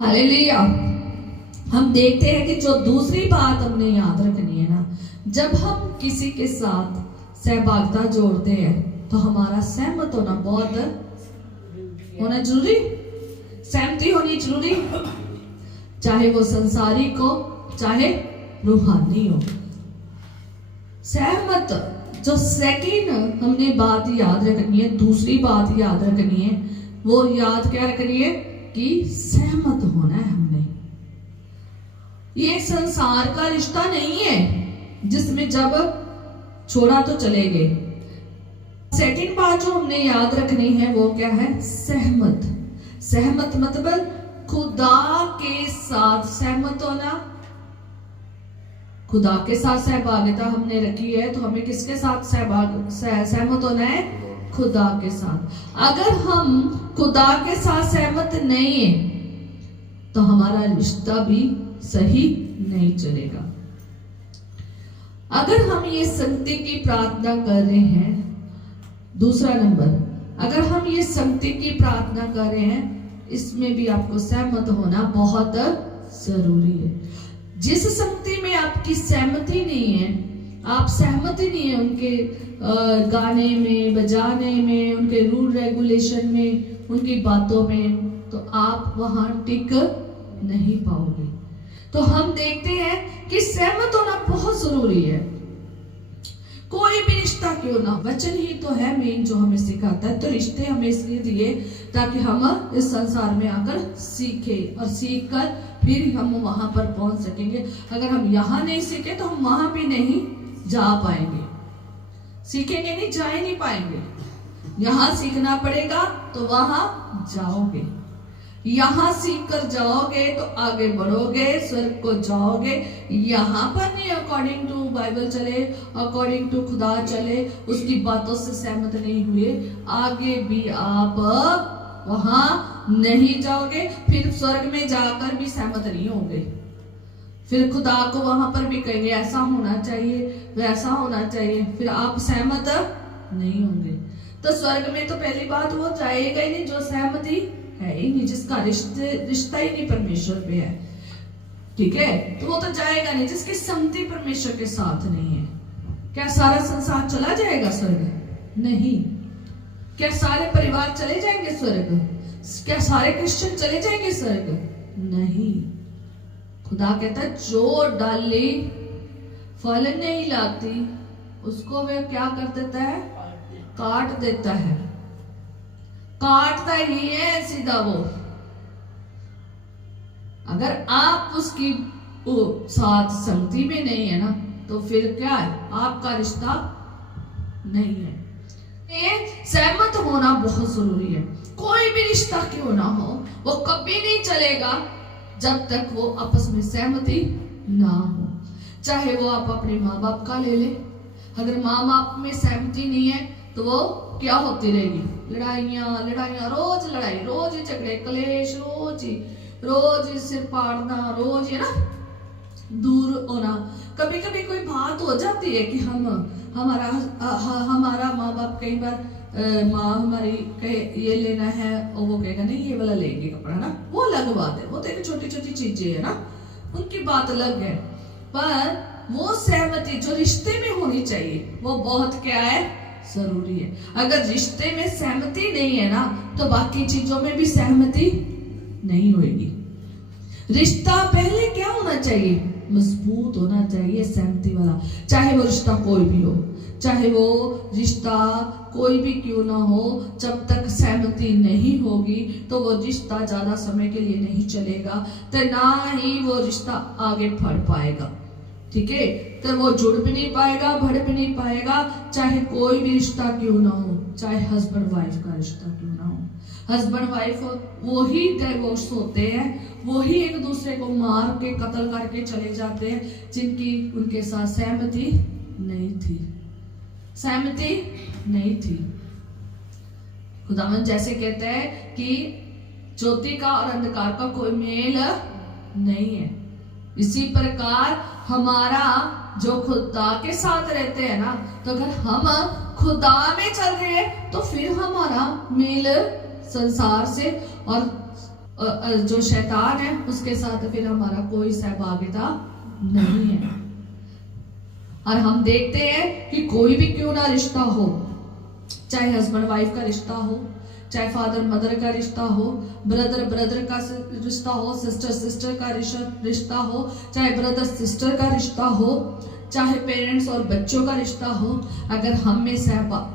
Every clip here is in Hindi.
हालेलुया। हम देखते हैं कि जो दूसरी बात हमने याद रखनी है ना, जब हम किसी के साथ सहभागिता जोड़ते हैं तो हमारा सहमत होना बहुत होना जरूरी, सहमति होनी जरूरी, चाहे वो संसारिक हो चाहे रूहानी हो। सहमत जो सेकंड हमने बात याद रखनी है, दूसरी बात याद रखनी है, वो याद क्या रखनी है कि सहमत होना है हमने। ये संसार का रिश्ता नहीं है जिसमें जब छोड़ा तो चले गए। सेकंड बात जो हमने याद रखनी है वो क्या है? सहमत। सहमत मतलब खुदा के साथ सहमत होना। खुदा के साथ सहभागिता हमने रखी है तो हमें किसके साथ सहमत होना है? खुदा के साथ। अगर हम खुदा के साथ सहमत नहीं है तो हमारा रिश्ता भी सही नहीं चलेगा। अगर हम ये संगति की प्रार्थना कर रहे हैं, दूसरा नंबर, अगर हम ये संगति की प्रार्थना कर रहे हैं, इसमें भी आपको सहमत होना बहुत जरूरी है। जिस संगति में आपकी सहमति नहीं है, आप सहमति नहीं है उनके गाने में, बजाने में, उनके रूल रेगुलेशन में, उनकी बातों में, तो आप वहां टिक नहीं पाओगे। तो हम देखते हैं कि सहमत होना बहुत जरूरी है। कोई भी रिश्ता क्यों ना, वचन ही तो है मेन जो हमें सिखाता है। तो रिश्ते हमें इसलिए दिए ताकि हम इस संसार में आकर सीखे और सीख कर फिर हम वहां पर पहुंच सकेंगे। अगर हम यहाँ नहीं सीखे तो हम वहां भी नहीं जा पाएंगे। सीखेंगे नहीं, जा ही नहीं पाएंगे। यहाँ सीखना पड़ेगा तो वहां जाओगे। यहाँ सीख कर जाओगे तो आगे बढ़ोगे, स्वर्ग को जाओगे। यहाँ पर नहीं अकॉर्डिंग टू बाइबल चले, अकॉर्डिंग टू खुदा चले, उसकी बातों से सहमत नहीं हुए, आगे भी आप वहां नहीं जाओगे। फिर स्वर्ग में जाकर भी सहमत नहीं होंगे। फिर खुदा को वहां पर भी कहेंगे ऐसा होना चाहिए, वैसा होना चाहिए, फिर आप सहमत नहीं होंगे। तो स्वर्ग में तो पहली बात वो जाएगा ही नहीं जो सहमति है ही नहीं, जिसका रिश्ता ही नहीं परमेश्वर पे है। ठीक है, तो वो तो जाएगा नहीं जिसकी संगति परमेश्वर के साथ नहीं है। क्या सारा संसार चला जाएगा स्वर्ग? नहीं। क्या सारे परिवार चले जाएंगे स्वर्ग? क्या सारे क्रिश्चियन चले जाएंगे स्वर्ग? नहीं। खुदा कहता है जो डाली फल नहीं लाती उसको वे क्या कर देता है? काट देता है। काटता ही है सीधा वो। अगर आप उसकी साथ संगति में नहीं है ना, तो फिर क्या है? आपका रिश्ता नहीं है। ये सहमत होना बहुत जरूरी है। कोई भी रिश्ता क्यों ना हो, वो कभी नहीं चलेगा जब तक वो आपस में सहमति ना हो। चाहे वो आप अपने माँ बाप का ले ले, अगर माँ बाप में सहमति नहीं है तो वो क्या होती रहेगी? लड़ाइयाँ, रोज लड़ाई, रोज ही झगड़े, क्लेश, रोज ही सिर फाड़ना, रोज है ना दूर होना। कभी कभी कोई बात हो जाती है कि हमारा माँ बाप कई बार माँ हमारी कहे ये लेना है और वो कहेगा नहीं ये वाला लेंगे कपड़ा ना, वो अलग बात है। वो तो एक छोटी छोटी चीजें है ना, उनकी बात अलग है। पर वो सहमति जो रिश्ते में होनी चाहिए वो बहुत क्या है? जरूरी है। अगर रिश्ते में सहमति नहीं है ना तो बाकी चीजों में भी सहमति नहीं होगी। रिश्ता पहले क्या होना चाहिए? मजबूत होना चाहिए, सहमति वाला। चाहे वो रिश्ता कोई भी हो, चाहे वो रिश्ता कोई भी क्यों ना हो, जब तक सहमति नहीं होगी तो वो रिश्ता ज्यादा समय के लिए नहीं चलेगा, तो ना ही वो रिश्ता आगे बढ़ पाएगा। ठीक है, तो वो जुड़ भी नहीं पाएगा, बढ़ भी नहीं पाएगा। चाहे कोई भी रिश्ता क्यों ना हो, चाहे हस्बैंड वाइफ का रिश्ता क्यों ना हो। हस्बैंड वाइफ वो ही डिवोर्स होते हैं, वो ही एक दूसरे को मार के कत्ल करके चले जाते हैं जिनकी उनके साथ सहमति नहीं थी। सहमति नहीं थी। खुदावंद जैसे कहते हैं कि ज्योति का और अंधकार का कोई मेल नहीं है, इसी प्रकार हमारा जो खुदा के साथ रहते हैं ना, तो अगर हम खुदा में चल रहे हैं तो फिर हमारा मेल संसार से और जो शैतान है उसके साथ फिर हमारा कोई सहभागिता नहीं है। और हम देखते हैं कि कोई भी क्यों ना रिश्ता हो, चाहे हस्बैंड वाइफ का रिश्ता हो, चाहे फादर मदर का रिश्ता हो, ब्रदर ब्रदर का रिश्ता हो, सिस्टर सिस्टर का रिश्ता हो, चाहे ब्रदर सिस्टर का रिश्ता हो, चाहे पेरेंट्स और बच्चों का रिश्ता हो, अगर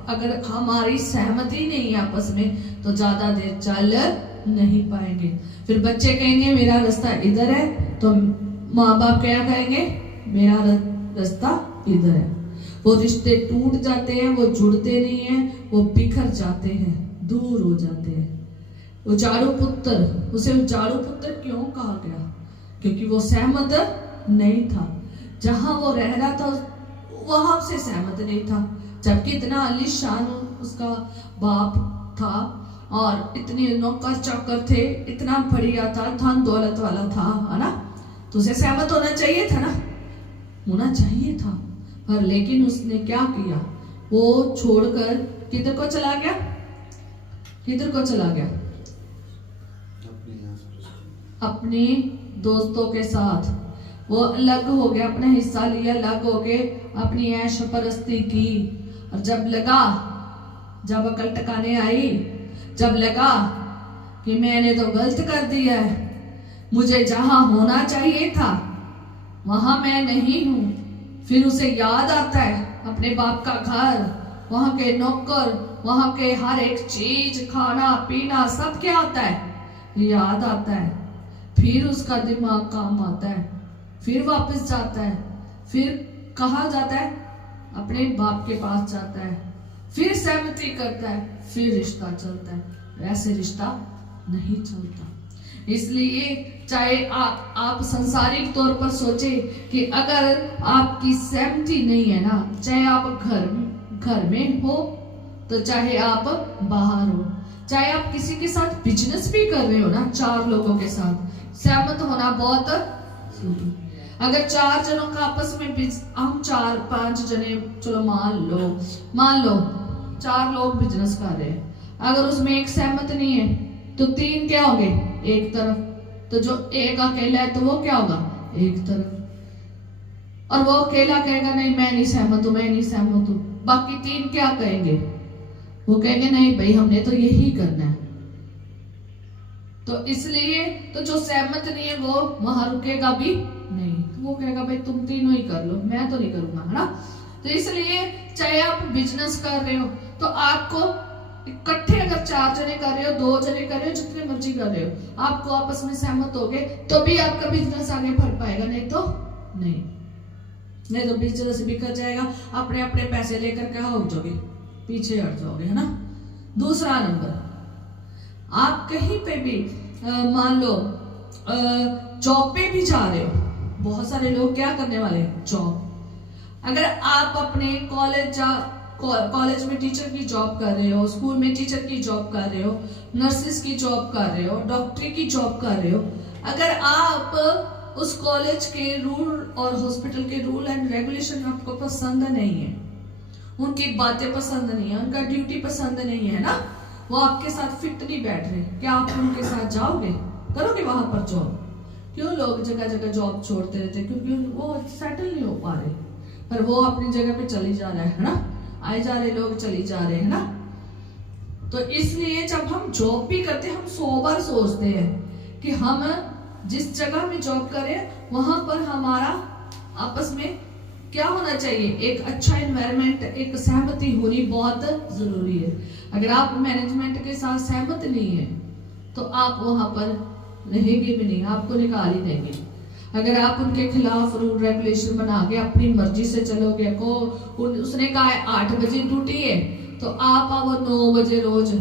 अगर हमारी सहमति नहीं है आपस में तो ज्यादा देर चल नहीं पाएंगे। फिर बच्चे कहेंगे मेरा रास्ता इधर है, तो माँ बाप क्या कहेंगे मेरा रास्ता इधर है। वो रिश्ते टूट जाते हैं, वो जुड़ते नहीं हैं, वो बिखर जाते हैं, दूर हो जाते हैं। उजाड़ू पुत्र, उसे उजाड़ू पुत्र क्यों कहा गया? क्योंकि वो सहमत नहीं था, जहां वो रह रहा था वहां से सहमत नहीं था। जबकि इतना आलीशान उसका बाप था और इतने नौकर चाकर थे, इतना बढ़िया था, धन दौलत वाला था, है ना, तो उसे सहमत होना चाहिए था ना, होना चाहिए था। पर लेकिन उसने क्या किया, वो छोड़कर किधर को चला गया? किधर को चला गया? अपने दोस्तों के साथ वो अलग हो गया, अपना हिस्सा लिया, अलग हो के अपनी ऐश परस्ती की। और जब अकल टकाने आई, जब लगा कि मैंने तो गलत कर दिया है, मुझे जहां होना चाहिए था वहां मैं नहीं हूं, फिर उसे याद आता है अपने बाप का घर, वहां के नौकर, वहां के हर एक चीज, खाना पीना सब क्या आता है, याद आता है। फिर उसका दिमाग काम आता है, फिर वापस जाता है, फिर कहाँ जाता है? अपने बाप के पास जाता है, फिर सहमति करता है, फिर रिश्ता चलता है। वैसे रिश्ता नहीं चलता। इसलिए चाहे आप संसारिक तौर पर सोचे कि अगर आपकी सहमति नहीं है ना, चाहे आप घर में हो तो चाहे आप बाहर हो, चाहे आप किसी के साथ बिजनेस भी कर रहे हो ना, 4 लोगों के साथ सहमत होना बहुत जरूरी। अगर 4 जनों का आपस में हम 4-5 जने, चलो मान लो 4 लोग बिजनेस कर रहे हैं, अगर उसमें एक सहमत नहीं है तो 3 क्या होंगे? एक तरफ। तो जो एक अकेला है तो वो क्या होगा? एक तरफ। और वो अकेला कहेगा नहीं मैं नहीं सहमत हूं, बाकी 3 क्या कहेंगे? वो कहेंगे नहीं भाई हमने तो यही करना है। तो इसलिए तो जो सहमत नहीं है वो वहां रुकेगा भी नहीं, वो कहेगा भाई तुम तीनों ही कर लो, मैं तो नहीं करूंगा, है ना। तो इसलिए चाहे आप बिजनेस कर रहे हो तो आपको इकट्ठे अगर 4 जने कर रहे हो, 2 जने कर रहे हो, जितने मर्जी कर रहे हो, आपको आपस में सहमत हो गए तो भी आपका बिजनेस आगे बढ़ पाएगा, नहीं तो बिजनेस बिखर जाएगा, अपने अपने पैसे लेकर कहाँ हो जाओगे? पीछे हट जाओगे, है ना। दूसरा नंबर, आप कहीं पे भी मान लो जॉब पे भी जा रहे हो, बहुत सारे लोग क्या करने वाले हैं? जॉब। अगर आप अपने कॉलेज में टीचर की जॉब कर रहे हो, स्कूल में टीचर की जॉब कर रहे हो, नर्सिस की जॉब कर रहे हो, डॉक्टरी की जॉब कर रहे हो, अगर आप उस कॉलेज के रूल और हॉस्पिटल के रूल एंड रेगुलेशन आपको पसंद नहीं है, उनकी बातें पसंद नहीं है, उनका ड्यूटी पसंद नहीं है ना, वो आपके साथ फिट नहीं बैठ रहे, क्या आप उनके साथ जाओगे? करोगे वहां पर जॉब? क्यों लोग जगह जगह जॉब छोड़ते रहते? क्योंकि वो सेटल नहीं हो पा रहे, पर वो अपनी जगह पे चली जा रहा है ना, आए जा रहे लोग चली जा रहे हैं ना। तो इसलिए जब हम जॉब भी करते हैं हम 100 बार सोचते हैं कि हम जिस जगह में जॉब करें वहां पर हमारा आपस में क्या होना चाहिए? एक अच्छा एनवायरनमेंट, एक सहमति होनी बहुत जरूरी है। अगर आप मैनेजमेंट के साथ सहमत नहीं है तो आप वहां पर रहेंगे भी नहीं, आपको निकाल ही देंगे। अगर आप उनके खिलाफ रूल रेगुलेशन बना के अपनी मर्जी से चलोगे, को उसने कहा है 8 बजे ड्यूटी है तो आप आओ 9 बजे रोज,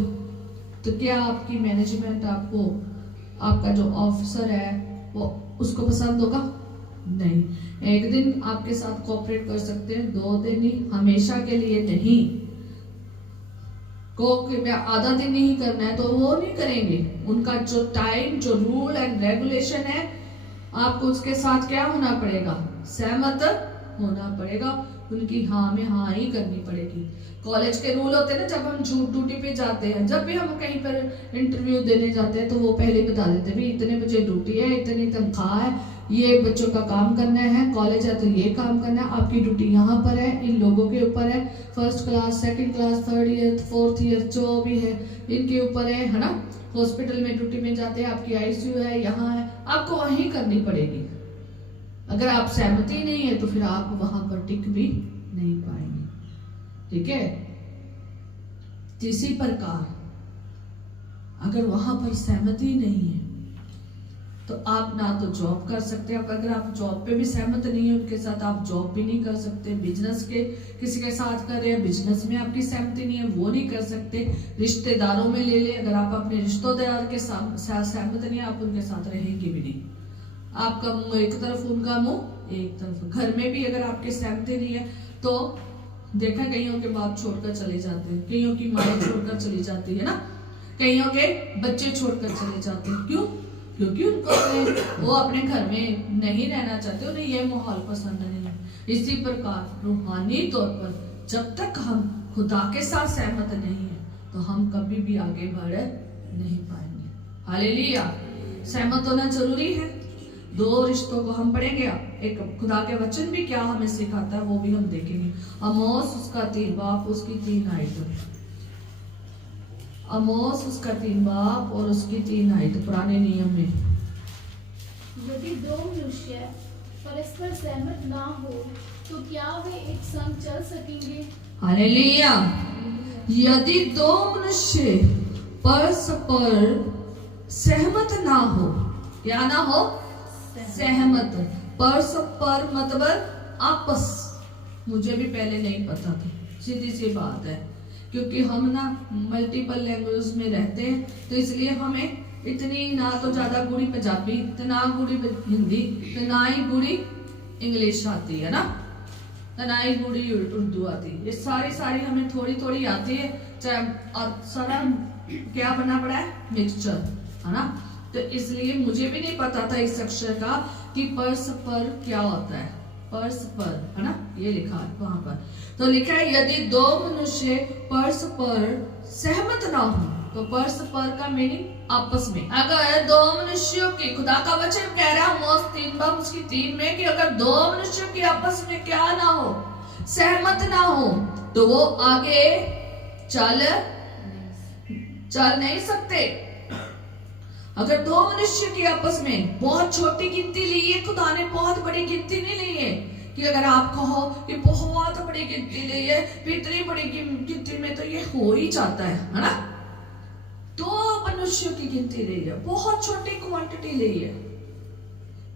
तो क्या आपकी मैनेजमेंट आपको, आपका जो ऑफिसर है वो उसको पसंद होगा? नहीं। एक दिन आपके साथ कोऑपरेट कर सकते हैं, 2 दिन ही, हमेशा के लिए नहीं। को आधा दिन नहीं करना है तो वो नहीं करेंगे। उनका जो टाइम, जो रूल एंड रेगुलेशन है, आपको उसके साथ क्या होना पड़ेगा? सहमत होना पड़ेगा। उनकी हाँ में हाँ ही करनी पड़ेगी। कॉलेज के रूल होते हैं ना, जब हम ड्यूटी पे जाते हैं, जब भी हम कहीं पर इंटरव्यू देने जाते हैं तो वो पहले बता देते हैं भाई इतने बजे ड्यूटी है, इतनी तनख्वाह है, ये बच्चों का काम करना है, कॉलेज है तो ये काम करना है, आपकी ड्यूटी यहाँ पर है, इन लोगों के ऊपर है, first class, second class, third year, fourth year जो भी है इनके ऊपर है ना। हॉस्पिटल में ड्यूटी में जाते हैं, आपकी आईसीयू है, यहाँ है, आपको वहीं करनी पड़ेगी। अगर आप सहमति नहीं है तो फिर आप वहां पर टिक भी नहीं पाएंगे, ठीक है। इसी प्रकार अगर वहां पर सहमति नहीं है तो आप ना तो जॉब कर सकते हैं, अगर आप जॉब पे भी सहमत नहीं है उनके साथ, आप जॉब भी नहीं कर सकते। बिजनेस के किसी के साथ कर रहे हैं, बिजनेस में आपकी सहमति नहीं है, वो नहीं कर सकते। रिश्तेदारों में ले ले, अगर आप अपने रिश्तेदार के साथ सहमत नहीं है, आप उनके साथ रहेंगे भी नहीं। आपका मुंह एक तरफ, उनका मुंह एक तरफ। घर में भी अगर आपकी सहमति नहीं है तो देखा कईयों के बाप छोड़कर चले जाते हैं, कईयों की माँ छोड़कर चली जाती है ना, कईयों के बच्चे छोड़कर चले जाते हैं। क्यों? क्योंकि उनको वो अपने घर में नहीं रहना चाहते, उन्हें यह माहौल पसंद नहीं है। इसी प्रकार रूहानी तौर पर जब तक हम खुदा के साथ सहमत नहीं है तो हम कभी भी आगे बढ़ नहीं पाएंगे। हालेलुया। सहमत होना जरूरी है। दो रिश्तों को हम पढ़ेंगे, एक खुदा के वचन भी क्या हमें सिखाता है वो भी हम देखेंगे। आमोस उसका 3 बाप उसकी 3 आयत, आमोस उसका 3 बाप और उसकी 3 आयत पुराने नियम में। यदि दो मनुष्य परस्पर सहमत ना हो तो क्या वे एक संग चल सकेंगे? हालेलुया। यदि दो मनुष्य परस्पर सहमत ना हो, क्या ना हो? सहमत। परस्पर मतलब आपस। मुझे भी पहले नहीं पता था, सीधी सी बात है, क्योंकि हम ना मल्टीपल लैंग्वेज में रहते हैं तो इसलिए हमें इतनी ना तो ज्यादा गुड़ी पंजाबी, ना गुड़ी हिंदी, ना ही गुड़ी इंग्लिश आती है ना, ना ही गुड़ी उर्दू आती है। ये सारी हमें थोड़ी थोड़ी आती है, चाहे और सारा क्या बना पड़ा है, मिक्सचर है ना। तो इसलिए मुझे भी नहीं पता था इस अक्षर का कि परस्पर क्या होता है। परस्पर है ना, ये लिखा है वहां पर। तो लिखा है यदि दो मनुष्य परस्पर सहमत ना हो, तो परस्पर का मीनिंग आपस में। अगर दो मनुष्यों की, खुदा का वचन कह रहा है आमोस 3 बाप उसकी 3 में कि अगर दो मनुष्यों की आपस में क्या ना हो, सहमत ना हो, तो वो आगे चल नहीं सकते। अगर दो मनुष्य की आपस में बहुत छोटी गिनती ली है, खुदा ने बहुत बड़ी गिनती नहीं ली है कि अगर आप कहो कि बहुत बड़ी गिनती ली है, इतनी बड़ी गिनती में तो ये हो ही जाता है ना। दो मनुष्यों की गिनती ली है, बहुत छोटी क्वांटिटी ली है।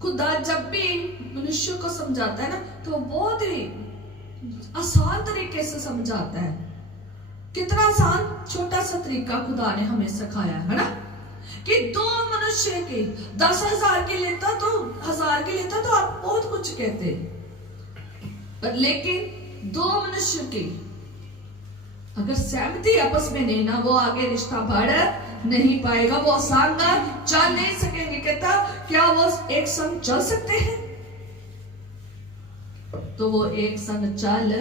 खुदा जब भी मनुष्य को समझाता है ना तो बहुत ही आसान तरीके से समझाता है। कितना आसान छोटा सा तरीका खुदा ने हमें सिखाया है ना, कि दो मनुष्य के 10,000 के लेता तो 1000 के लेता तो आप बहुत कुछ कहते, पर लेकिन दो मनुष्य की अगर सहमति आपस में नहीं ना, वो आगे रिश्ता बढ़ नहीं पाएगा, वो संग चल नहीं सकेंगे। कहता क्या वो एक संग चल सकते हैं? तो वो एक संग चल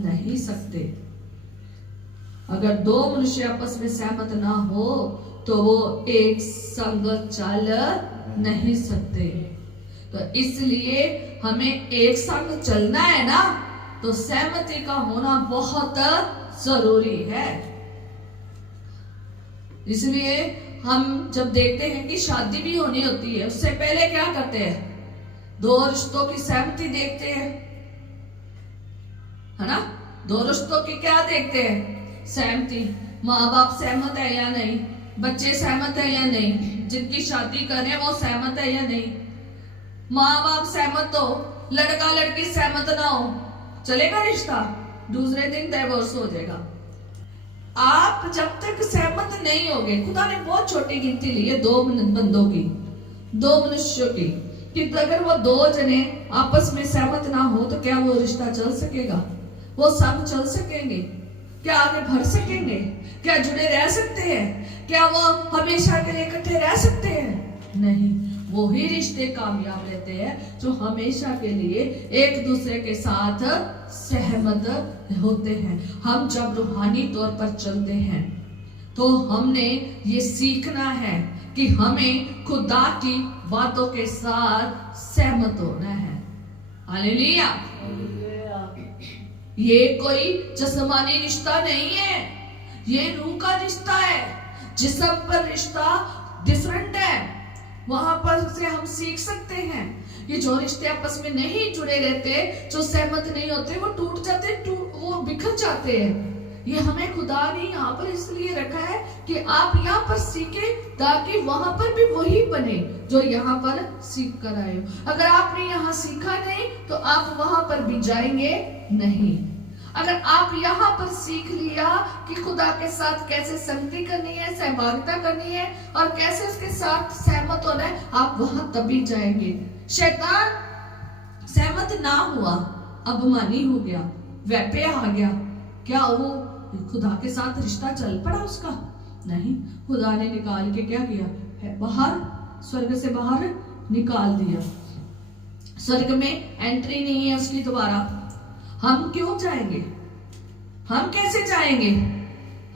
नहीं सकते। अगर दो मनुष्य आपस में सहमत ना हो तो वो एक संग चल नहीं सकते। तो इसलिए हमें एक संग चलना है ना, तो सहमति का होना बहुत जरूरी है। इसलिए हम जब देखते हैं कि शादी भी होनी होती है, उससे पहले क्या करते हैं? दो रिश्तों की सहमति देखते हैं, है ना। दो रिश्तों की क्या देखते हैं? सहमति। माँ बाप सहमत है या नहीं, बच्चे सहमत है या नहीं, जिनकी शादी कर रहे हैं वो सहमत है या नहीं। माँ बाप सहमत हो, लड़का लड़की सहमत ना हो, चलेगा रिश्ता? दूसरे दिन डिवोर्स हो जाएगा। आप जब तक सहमत नहीं होगे, खुदा ने बहुत छोटी गिनती ली है दो बंदों की, दो मनुष्यों की, कि अगर वो दो जने आपस में सहमत ना हो तो क्या वो रिश्ता चल सकेगा? वो संग चल सकेंगे? क्या आगे बढ़ सकेंगे? क्या जुड़े रह सकते हैं? क्या वो हमेशा के लिए इकट्ठे रह सकते हैं? नहीं। वो ही रिश्ते कामयाब रहते हैं जो हमेशा के लिए एक दूसरे के साथ सहमत होते हैं। हम जब रूहानी तौर पर चलते हैं तो हमने ये सीखना है कि हमें खुदा की बातों के साथ सहमत होना है। हालेलुया। ये कोई जिस्मानी रिश्ता नहीं है, ये रूह का रिश्ता है। जिस्म पर रिश्ता डिफरेंट है, वहां पर से हम सीख सकते हैं। ये जो रिश्ते आपस में नहीं जुड़े रहते, जो सहमत नहीं होते, वो टूट जाते, वो बिखर जाते हैं। ये हमें खुदा ने यहाँ पर इसलिए रखा है कि आप यहाँ पर सीखे ताकि वहां पर भी वही बने जो यहाँ पर सीख कर आए हो। अगर आपने यहाँ सीखा नहीं तो आप वहां पर भी जाएंगे नहीं। अगर आप यहाँ पर सीख लिया कि खुदा के साथ कैसे संगति करनी है, सहभागिता करनी है और कैसे उसके साथ सहमत होना है, आप वहां तभी जाएंगे। शैतान सहमत ना हुआ, अभिमानी हो गया, वैपे आ गया, क्या वो खुदा के साथ रिश्ता चल पड़ा उसका? नहीं, खुदा ने निकाल के क्या किया है, बाहर, स्वर्ग से बाहर निकाल दिया। स्वर्ग में एंट्री नहीं है उसकी दोबारा। हम क्यों जाएंगे? हम कैसे जाएंगे?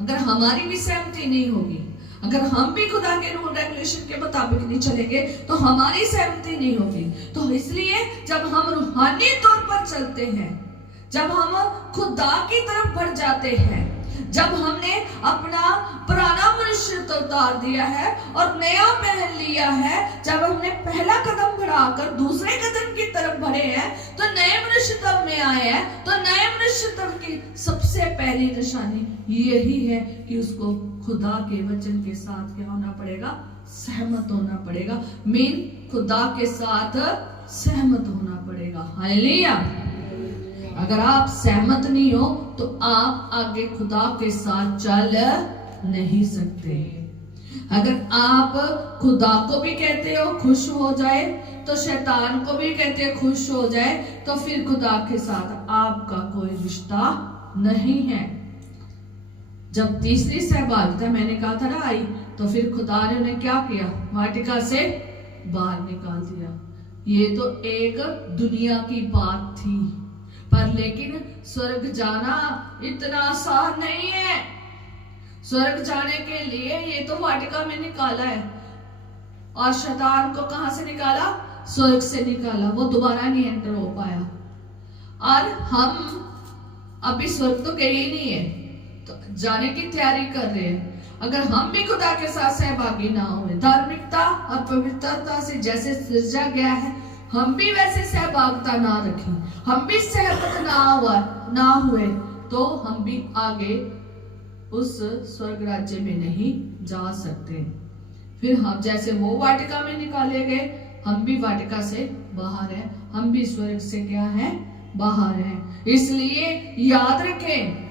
अगर हमारी भी सहमति नहीं होगी, अगर हम भी खुदा के रूल रेगुलेशन के मुताबिक नहीं चलेंगे तो हमारी सहमति नहीं होगी। तो इसलिए जब हम रूहानी तौर पर चलते हैं, जब हम खुदा की तरफ बढ़ जाते हैं, जब हमने अपना पुराना मनुष्य तो उतार दिया है और नया पहन लिया है, जब हमने पहला कदम बढ़ाकर दूसरे कदम की तरफ बढ़े हैं, तो नए मनुष्यत्व में आए हैं, तो नए मनुष्यत्व की सबसे पहली निशानी यही है कि उसको खुदा के वचन के साथ क्या होना पड़ेगा, सहमत होना पड़ेगा। मीन खुदा के साथ सहमत होना पड़ेगा। हालेलुया। अगर आप सहमत नहीं हो तो आप आगे खुदा के साथ चल नहीं सकते। अगर आप खुदा को भी कहते हो खुश हो जाए, तो शैतान को भी कहते हो खुश हो जाए, तो फिर खुदा के साथ आपका कोई रिश्ता नहीं है। जब तीसरी सहभागिता मैंने कहा था ना आई, तो फिर खुदा ने उन्हें क्या किया, वाटिका से बाहर निकाल दिया। ये तो एक दुनिया की बात थी, पर लेकिन स्वर्ग जाना इतना आसान नहीं है। स्वर्ग जाने के लिए ये तो वाटिका में निकाला है, और शैतान को कहां से निकाला, स्वर्ग से निकाला, वो दोबारा नहीं एंटर हो पाया। और हम अभी स्वर्ग तो गए ही नहीं है, तो जाने की तैयारी कर रहे हैं। अगर हम भी खुदा के साथ सहभागी ना हुए, धार्मिकता और पवित्रता से जैसे सृजा गया है, हम भी वैसे सहभागिता ना रखें, हम भी सहमत ना हुए, तो हम भी आगे उस स्वर्ग राज्य में नहीं जा सकते। फिर हम जैसे वो वाटिका में निकाले गए, हम भी वाटिका से बाहर हैं, हम भी स्वर्ग से क्या हैं, बाहर हैं। इसलिए याद रखें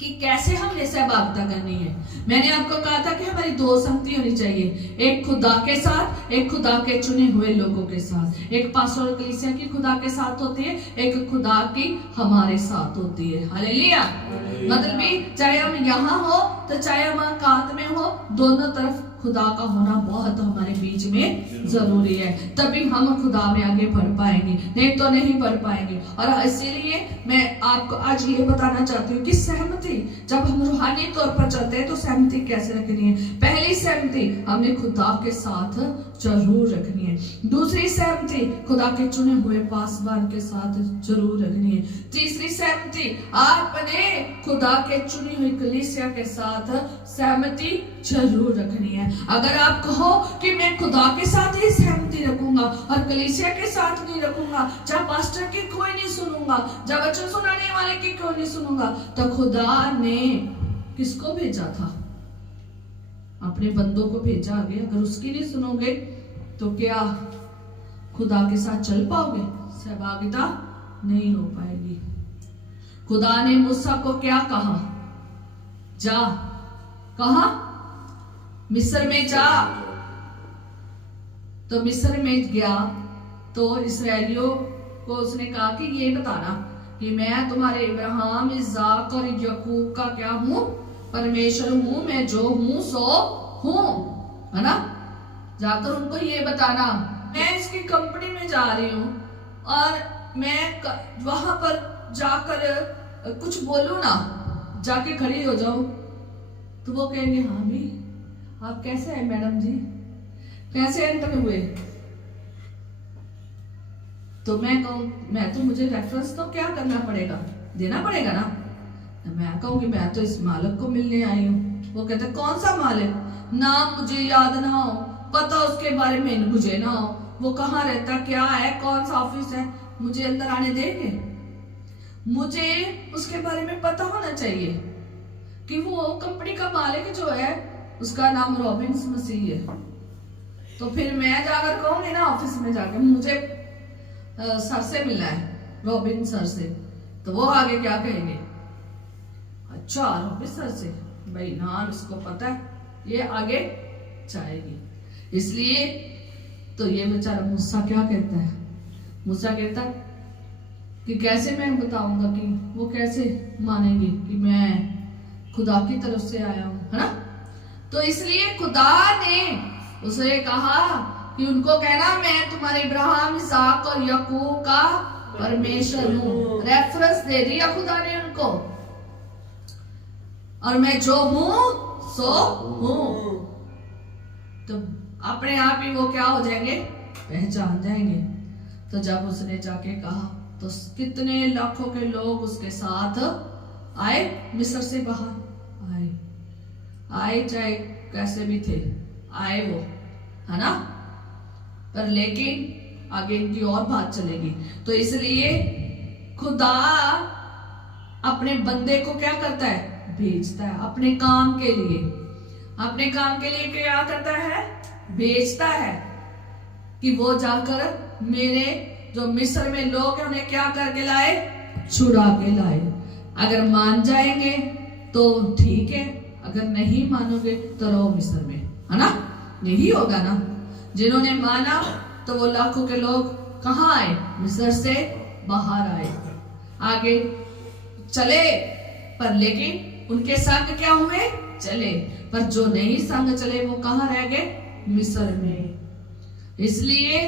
कि कैसे हमने सहभागिता करनी है। मैंने आपको कहा था कि हमारी दो संगति होनी चाहिए, एक खुदा के साथ, एक खुदा के चुने हुए लोगों के साथ। एक पास्टर कलीसिया की खुदा के साथ होती है, एक खुदा की हमारे साथ होती है। हालेलुया। मतलब भी चाहे हम यहाँ हो तो चाहे हम एकांत में हो, दोनों तरफ खुदा का होना बहुत हमारे बीच में जरूरी है, तभी हम खुदा में आगे बढ़ पाएंगे, नहीं तो नहीं बढ़ पाएंगे। और इसीलिए मैं आपको आज ये बताना चाहती हूँ कि सहमति, जब हम रूहानी तौर पर चलते हैं तो सहमति कैसे रखनी है। पहली सहमति हमने खुदा के साथ जरूर रखनी है। दूसरी सहमति खुदा के चुने हुए पासवान के साथ जरूर रखनी है। तीसरी सहमति आपने खुदा के चुनी हुई कलीसिया के साथ सहमति जरूर रखनी है। अगर आप कहो कि मैं खुदा के साथ ही सहमति रखूंगा और कलीसिया के साथ नहीं रखूंगा, जब पास्टर की कोई नहीं सुनूंगा, जब वचन सुनाने वाले की कोई नहीं सुनूंगा, तो खुदा ने किसको भेजा था, अपने बंदों को भेजा आगे। अगर उसकी नहीं सुनोगे तो क्या खुदा के साथ चल पाओगे, सहभागिता नहीं हो पाएगी। खुदा ने मूसा को क्या कहा, जा, कहा मिस्र में जा, तो मिस्र में गया तो इसराइलियों को उसने कहा कि ये बताना कि मैं तुम्हारे इब्राहिम, इसाक और याकूब का क्या हूं, परमेश्वर हूं, मैं जो हूं सो हूं, है ना। जाकर उनको ये बताना मैं इसकी कंपनी में जा रही हूँ और मैं वहां पर जाकर कुछ बोलूं ना, जाके खड़ी हो जाऊं, तो वो कहेंगे हाँ भी आप कैसे हैं मैडम जी, कैसे एंटर हुए? तो मैं कहूँ मैं तो मुझे रेफरेंस तो क्या करना पड़ेगा, देना पड़ेगा ना। मैं कहूँ कि मैं तो इस मालिक को मिलने आई हूँ। वो कहते कौन सा मालिक? नाम मुझे याद ना हो, पता उसके बारे में मुझे ना हो, वो कहाँ रहता, क्या है, कौन सा ऑफिस है, मुझे अंदर आने देंगे? मुझे उसके बारे में पता होना चाहिए कि वो कंपनी का मालिक जो है उसका नाम रॉबिन्स मसीह है। तो फिर मैं जाकर कहूंगी ना ऑफिस में जाकर मुझे सर से मिलना है, रॉबिन सर से, तो वो आगे क्या कहेंगे? अच्छा रॉबिन सर से, भाई नाम इसको पता है, ये आगे जाएगी। इसलिए तो ये बेचारा मूसा क्या कहता है? मूसा कहता है कि कैसे मैं बताऊंगा, कि वो कैसे मानेंगे कि मैं खुदा की तरफ से आया हूं, है ना। तो इसलिए खुदा ने उसे कहा कि उनको कहना मैं तुम्हारे इब्राहिम, इसहाक और याकूब का परमेश्वर हूं। रेफरेंस दे दिया खुदा ने उनको, और मैं जो हूं सो हूं। तो अपने आप ही वो क्या हो जाएंगे? पहचान जाएंगे। तो जब उसने जाके कहा तो कितने लाखों के लोग उसके साथ आए, मिस्र से बाहर आए, चाहे कैसे भी थे आए वो, है ना। पर लेकिन आगे इनकी और बात चलेगी। तो इसलिए खुदा अपने बंदे को क्या करता है? भेजता है अपने काम के लिए। अपने काम के लिए क्या करता है? भेजता है कि वो जाकर मेरे जो मिस्र में लोग हैं उन्हें क्या करके लाए? छुड़ा के लाए। अगर मान जाएंगे तो ठीक है, अगर नहीं मानोगे तो रहो मिस्र में, है ना। यही होगा ना। जिन्होंने माना तो वो लाखों के लोग कहाँ आए? मिस्र से बाहर आए, आगे चले। पर लेकिन उनके संग क्या हुए? चले। पर जो नहीं संग चले वो कहाँ रह गए? मिस्र में। इसलिए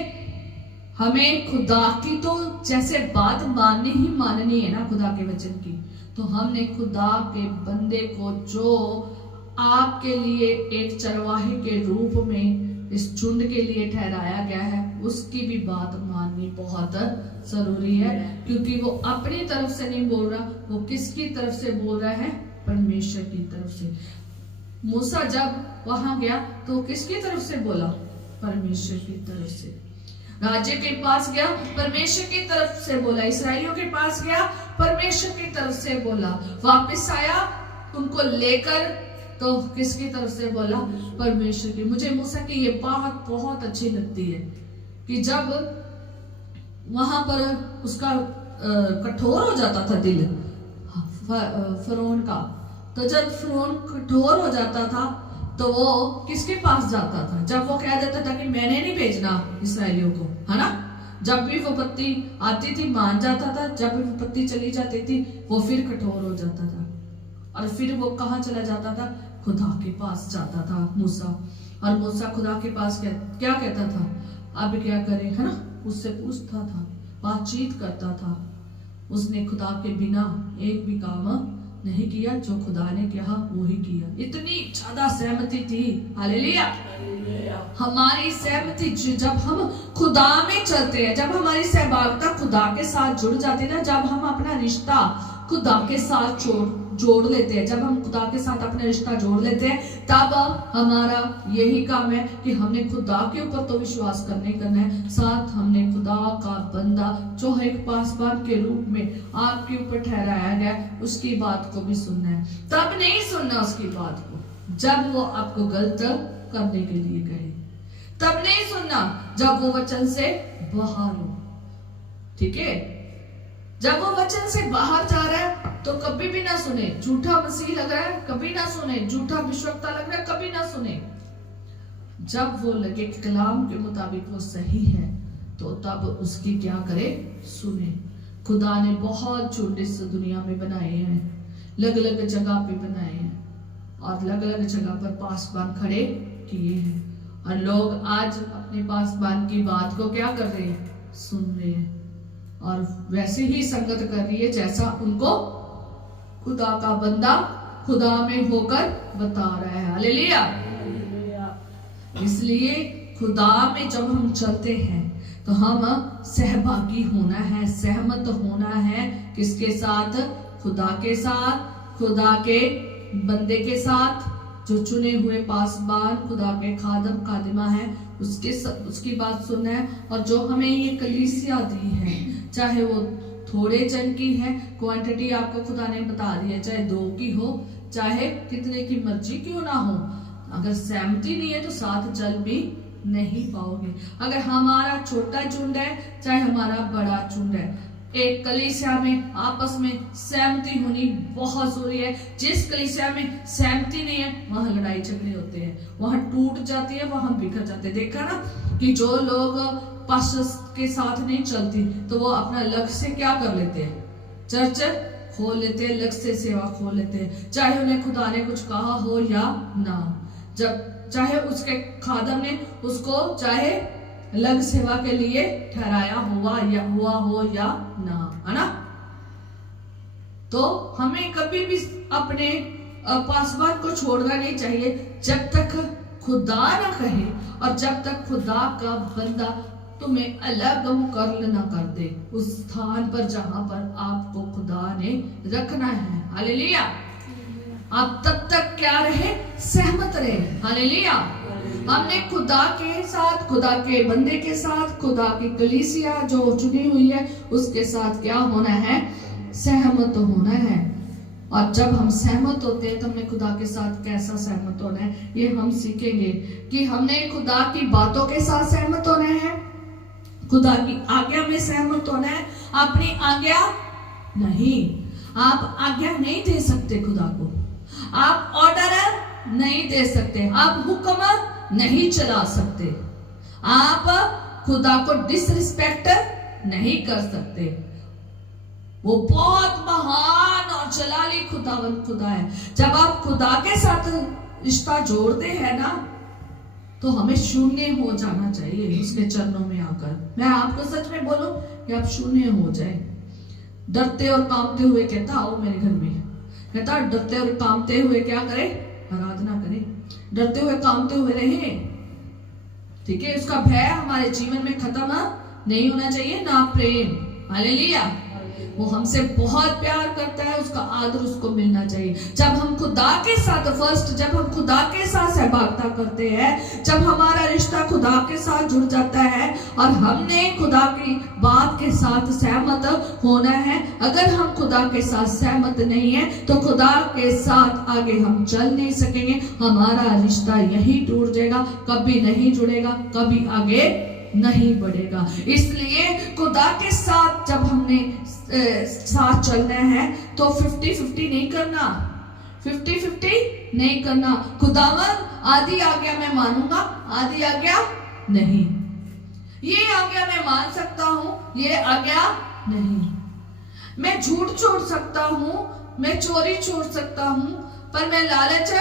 हमें खुदा की तो जैसे बात माननी है ना, खुदा के वचन की, तो हमने खुदा के बंदे को जो आपके लिए एक चरवाहे के रूप में इस झुंड के लिए ठहराया गया है, उसकी भी बात माननी बहुत जरूरी है। क्योंकि वो अपनी तरफ से नहीं बोल रहा, वो किसकी तरफ से बोल रहा है? परमेश्वर की तरफ से। मूसा जब वहां गया तो किसकी तरफ से बोला? परमेश्वर की तरफ से। राज्य के पास गया, परमेश्वर की तरफ से बोला। इसराइलियों के पास गया, परमेश्वर की तरफ से बोला। वापस आया उनको लेकर, तो किसकी तरफ से बोला? परमेश्वर की। मुझे मूसा की ये बात बहुत अच्छी लगती है कि जब वहां पर उसका कठोर हो जाता था दिल फरोन का, तो जब फरोन कठोर हो जाता था तो वो किसके पास जाता था? जब वो कह देता था कि मैंने नहीं भेजना इसराइलियों को, है ना। जब भी विपत्ति आती थी मान जाता था, जब भी विपत्ति चली जाती थी वो फिर कठोर हो जाता था, और फिर वो कहाँ चला जाता था? खुदा के पास जाता था मूसा। और मूसा खुदा के पास क्या कहता था? अब क्या करे, है ना। उससे पूछता था, बातचीत करता था। उसने खुदा के बिना एक भी काम नहीं किया, जो खुदा ने कहा वो ही किया। इतनी ज्यादा सहमति थी। हालेलुया। हमारी सहमति जब हम खुदा में चलते हैं, जब हमारी सहभागिता खुदा के साथ जुड़ जाती है ना, जब हम अपना रिश्ता खुदा के साथ जोड़ लेते हैं, जब हम खुदा के साथ अपना रिश्ता जोड़ लेते हैं, तब हमारा यही काम है कि हमने खुदा के ऊपर तो विश्वास करना है, साथ हमने खुदा का बंदा जो है एक पासवान के रूप में आपके ऊपर ठहराया गया, उसकी बात को भी सुनना है। तब नहीं सुनना उसकी बात को जब वो आपको गलत करने के लिए कहे, तब नहीं सुनना जब वो वचन से बाहर हो। ठीक है, जब वो वचन से बाहर जा रहा है तो कभी भी ना सुने। झूठा मसीह लग रहा है, कभी ना सुने। झूठा विश्वक्ता लग रहा है, कभी ना सुने। जब वो लगे कलाम के मुताबिक वो सही है, तो तब उसकी क्या करे? सुने। खुदा ने बहुत झूठ इस दुनिया में बनाए हैं, अलग अलग जगह पे बनाए हैं, और अलग अलग जगह पर पासवान खड़े किए हैं। और लोग आज अपने पासवान की बात को क्या कर रहे हैं, सुन रहे हैं और वैसे ही संगत कर रही है जैसा उनको खुदा का बंदा खुदा में होकर बता रहा है। हालेलुया। इसलिए खुदा में जब हम चलते हैं तो हम सहभागी होना है, सहमत होना है किसके साथ, खुदा के साथ, खुदा के बंदे के साथ, जो चुने हुए पासबान खुदा के खादम खादिमा है उसकी बात सुनना है। और जो हमें ये कलीसिया दी है, चाहे वो थोड़े जन की है, क्वांटिटी आपको खुदा ने बता दी है, चाहे 2 की हो, चाहे कितने की मर्जी क्यों ना हो, अगर सहमति नहीं है तो साथ चल भी नहीं पाओगे। अगर हमारा छोटा झुंड है चाहे हमारा बड़ा झुंड है, एक कलीसिया में आपस में सहमति होनी बहुत जरूरी है। जिस कलीसिया में सहमति नहीं है वहां लड़ाई झगड़े होते हैं, वहां टूट जाती है, वहां बिखर जाते हैं। देखा ना कि जो लोग पास्टर्स के साथ नहीं चलती तो वो अपना लक्ष्य से क्या कर लेते हैं, चर्च खोल लेते हैं, लक्ष्य से सेवा खोल लेते हैं, चाहे उन्हें खुदा ने कुछ कहा हो या ना, जब चाहे उसके खादम ने उसको चाहे लग सेवा के लिए ठहराया हुआ हो या ना, है ना। तो हमें कभी भी अपने पासवान को छोड़ना नहीं चाहिए जब तक खुदा ना कहे और जब तक खुदा का बंदा तुम्हें अलग मुकर्र ना कर दे उस स्थान पर जहां पर आपको खुदा ने रखना है। हालेलुया। आप तब तक क्या रहे, सहमत रहे। हालेलुया। हमने खुदा के साथ, खुदा के बंदे के साथ, खुदा की कलीसिया जो चुनी हुई है उसके साथ क्या होना है, सहमत होना है। और जब हम सहमत होते हैं तो हमें खुदा के साथ कैसा सहमत होना है ये हम सीखेंगे कि हमने खुदा की बातों के साथ सहमत होना है, खुदा की आज्ञा में सहमत होना है। अपनी आज्ञा नहीं, आप आज्ञा नहीं दे सकते खुदा को, आप ऑर्डर नहीं दे सकते, आप हुक्म नहीं चला सकते, आप खुदा को डिसरिस्पेक्ट नहीं कर सकते। वो बहुत महान और जलाली खुदा है। जब आप खुदा के साथ रिश्ता जोड़ते हैं ना तो हमें शून्य हो जाना चाहिए उसके चरणों में आकर। मैं आपको सच में बोलूं कि आप शून्य हो जाए, डरते और कांपते हुए कहता आओ मेरे घर में, कहता डरते और कांपते हुए क्या करे, आराधना करे, डरते हुए कांपते हुए रहे। ठीक है, उसका भय हमारे जीवन में खत्म नहीं होना चाहिए, ना प्रेम। हालेलुया। वो हमसे बहुत प्यार करता है, उसका आदर उसको मिलना चाहिए। जब हम खुदा के साथ जब हम खुदा के साथ सहभागिता करते हैं, जब हमारा रिश्ता खुदा के साथ जुड़ जाता है और हमने खुदा की बात के साथ सहमत होना है। अगर हम खुदा के साथ सहमत नहीं है तो खुदा के साथ आगे हम चल नहीं सकेंगे, हमारा रिश्ता यही टूट जाएगा, कभी नहीं जुड़ेगा, कभी आगे नहीं बढ़ेगा। इसलिए खुदा के साथ जब हमने साथ चलना है तो 50-50 नहीं करना, 50-50 नहीं करना। खुदावन आधी आज्ञा मैं मानूंगा, आधी आज्ञा नहीं, ये आज्ञा मैं मान सकता हूं, ये आज्ञा नहीं। मैं झूठ छोड़ सकता हूं, मैं चोरी छोड़ सकता हूं, पर मैं लालच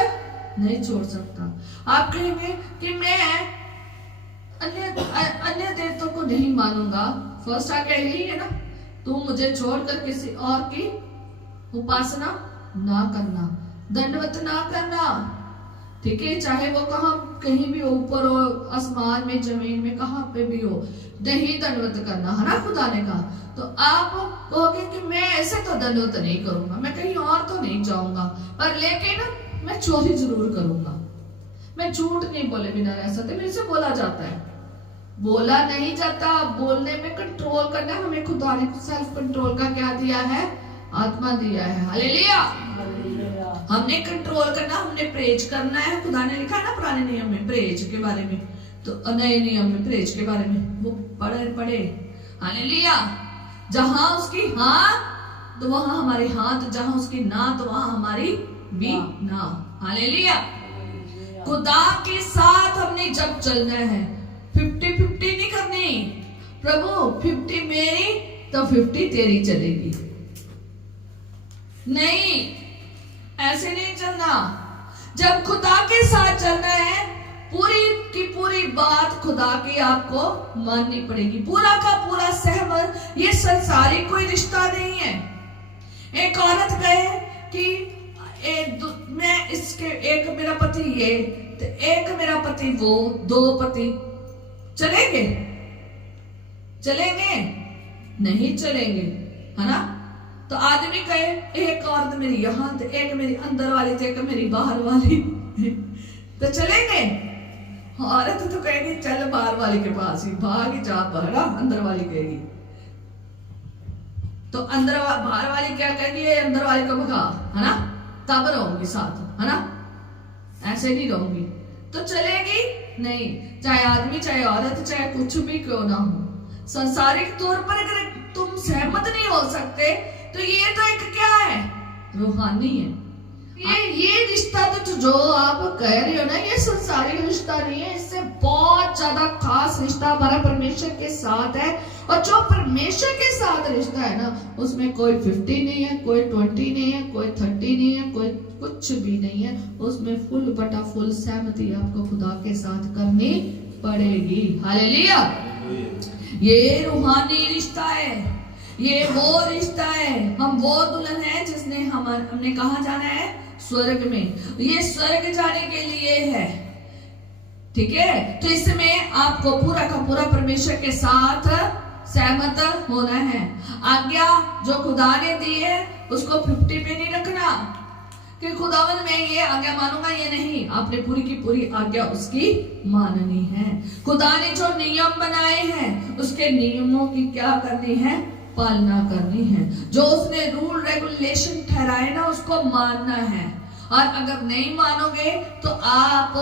नहीं छोड़ सकता। आप कहेंगे कि मैं अन्य देवताओं को नहीं मानूंगा, फर्स्ट आज्ञा यही है ना, तू मुझे छोड़कर किसी और की उपासना ना करना, दंडवत ना करना। ठीक है, चाहे वो कहीं भी हो, ऊपर हो, आसमान में, जमीन में, कहां पे भी हो, नहीं दंडवत करना, है ना खुदा ने कहा। तो आप कहोगे कि मैं ऐसे तो दंडवत नहीं करूंगा, मैं कहीं और तो नहीं जाऊंगा, पर लेकिन मैं चोरी जरूर करूंगा, मैं झूठ नहीं बोले बिना रह सकते। मेरे से बोला जाता है, बोला नहीं जाता, बोलने में कंट्रोल करना। हमें खुदा ने सेल्फ कंट्रोल का क्या दिया है, आत्मा दिया है। हालेलुया। हमने कंट्रोल करना, हमने प्रेज करना है। खुदा ने लिखा ना पुराने नियम में प्रेज के बारे में, तो नए नियम में प्रेज के बारे में वो पढ़े। हालेलुया। जहां उसकी हाँ तो वहां हमारे हाथ, जहां उसकी ना तो वहां हमारी भी ना। हालेलुया। खुदा के साथ हमने जब चलना है 50-50 नहीं करनी, प्रभु 50 मेरी तो 50 तेरी चलेगी, नहीं, ऐसे नहीं चलना। जब खुदा के साथ चलना है पूरी की पूरी बात खुदा की आपको माननी पड़ेगी, पूरा का पूरा सहमत। ये संसारिक कोई रिश्ता नहीं है। एक औरत कहे कि मैं इसके एक मेरा पति ये तो एक मेरा पति वो, दो पति चलेंगे? चलेंगे? नहीं चलेंगे, है ना। तो आदमी कहे एक औरत मेरी यहां तो एक मेरी अंदर वाली तो एक मेरी बाहर वाली तो चलेंगे? औरत तो कहेगी चल बाहर वाली के पास ही, भाग ही जा बहरा, अंदर वाली कहेगी। तो अंदर बाहर वाली क्या कहेगी, ये अंदर वाली को भगा, है ना, तब रहूंगी साथ, है ना, ऐसे नहीं रहूंगी। तो चलेगी नहीं, चाहे आदमी चाहे औरत चाहे कुछ भी क्यों ना हो। सांसारिक तौर पर अगर तुम सहमत नहीं हो सकते तो ये तो एक क्या है, रूहानी है। ये रिश्ता तो जो आप कह रहे हो ना, ये संसारिक रिश्ता नहीं है, इससे बहुत ज्यादा खास रिश्ता हमारा परमेश्वर के साथ है। और जो परमेश्वर के साथ रिश्ता है ना, उसमें कोई 50 नहीं है, कोई 20 नहीं है, कोई 30 नहीं है, कोई कुछ भी नहीं है। उसमें फुल बटा फुल सहमति आपको खुदा के साथ करनी पड़ेगी। हालेलुया। ये रूहानी रिश्ता है, ये वो रिश्ता है। हम वो दुल्हन है जिसने हमने कहा जाना है स्वर्ग में। ये स्वर्ग जाने के लिए है, ठीक है। तो इसमें आपको पूरा का पूरा परमेश्वर के साथ सहमत होना है। आज्ञा जो खुदा ने दी है उसको 50 पे नहीं रखना कि खुदावन मैं ये आज्ञा मानूंगा, ये नहीं। आपने पूरी की पूरी आज्ञा उसकी माननी है। खुदा ने जो नियम बनाए हैं उसके नियमों की क्या करनी है, पालना करनी है। जो उसने रूल रेगुलेशन ठहराए ना उसको मानना है। और अगर नहीं मानोगे तो आप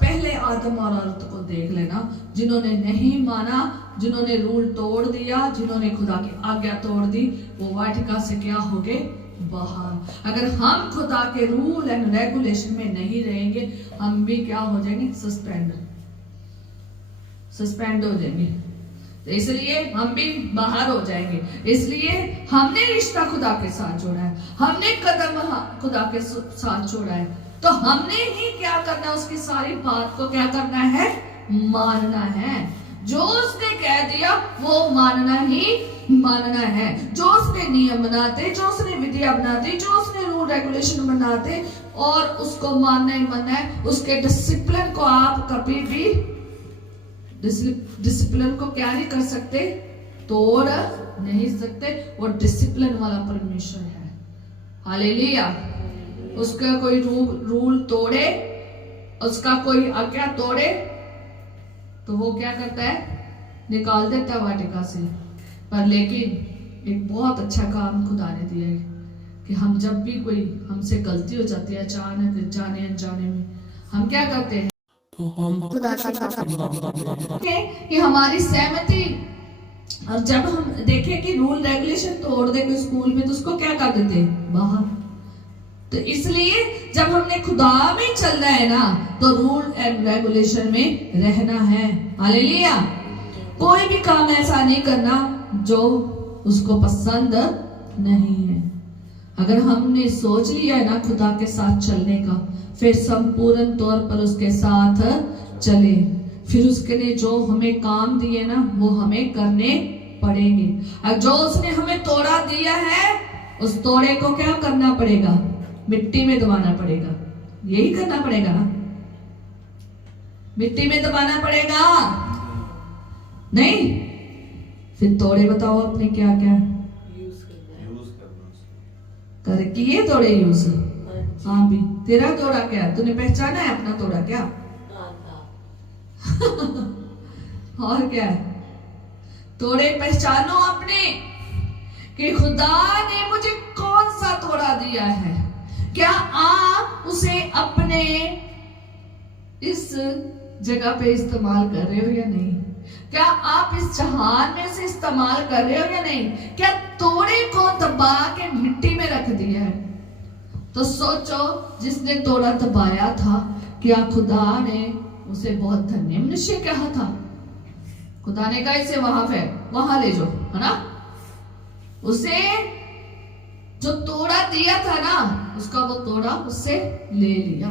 पहले आदम और औरत को देख लेना, जिन्होंने नहीं माना, जिन्होंने रूल तोड़ दिया, जिन्होंने खुदा की आज्ञा तोड़ दी, वो वाटिका से क्या हो गए, बाहर। अगर हम खुदा के रूल एंड रेगुलेशन में नहीं रहेंगे, हम भी क्या हो जाएंगे, सस्पेंड हो जाएंगे। तो इसलिए हम भी बाहर हो जाएंगे। इसलिए हमने रिश्ता खुदा के साथ जोड़ा है, हमने कदम खुदा के साथ जोड़ा है, तो हमने ही क्या करना, उसकी सारी बात को क्या करना है, मानना है। जो उसने कह दिया वो मानना ही मानना है। जो उसने नियम बनाते, जो उसने विधियां बनाते, जो उसने रूल रेगुलेशन बनाते, और उसको मानना ही मानना है। उसके डिसिप्लिन को आप कभी भी डिसिप्लिन को क्या नहीं कर सकते, तोड़ नहीं सकते। वो डिसिप्लिन वाला परमेश्वर है। हालेलुया। उसका कोई रूल तोड़े, उसका कोई आज्ञा तोड़े तो वो क्या करता है, निकाल देता है वाटिका से। पर लेकिन एक बहुत अच्छा काम खुदा ने दिया है कि हम जब भी कोई हमसे गलती हो जाती है अचानक, जाने अनजाने में, हम क्या करते हैं, तो हम खुदा से कि हमारी सहमति। और जब हम देखें कि रूल रेगुलेशन तोड़ देंगे स्कूल में, तो उसको क्या कर देते हैं, बाहर। तो इसलिए जब हमने खुदा में चलना है ना, तो रूल एंड रेगुलेशन में रहना है। हालेलुया। कोई भी काम ऐसा नहीं करना जो उसको पसंद नहीं है। अगर हमने सोच लिया है ना खुदा के साथ चलने का, फिर संपूर्ण तौर पर उसके साथ चले। फिर उसके ने जो हमें काम दिए ना वो हमें करने पड़ेंगे। और जो उसने हमें तोड़ा दिया है, उस तोड़े को क्या करना पड़ेगा, मिट्टी में दबाना पड़ेगा। यही करना पड़ेगा ना, मिट्टी में दबाना पड़ेगा। नहीं, फिर तोड़े बताओ अपने क्या क्या कर किए तोड़े यूज। हाँ भी, तेरा तोड़ा क्या, तूने पहचाना है अपना तोड़ा क्या? और क्या है, तोड़े पहचानो अपने कि खुदा ने मुझे कौन सा तोड़ा दिया है। क्या आप उसे अपने इस जगह पे इस्तेमाल कर रहे हो या नहीं? क्या आप इस जहान में से इस्तेमाल कर रहे हो या नहीं? क्या तोड़े को दबा के मिट्टी में रख दिया है? तो सोचो, जिसने तोड़ा दबाया था, क्या खुदा ने उसे बहुत धन्य मनुष्य कहा था? खुदा ने कहा इसे वहां ले जाओ, है ना। उसे जो तोड़ा दिया था ना, उसका वो तोड़ा उससे ले लिया।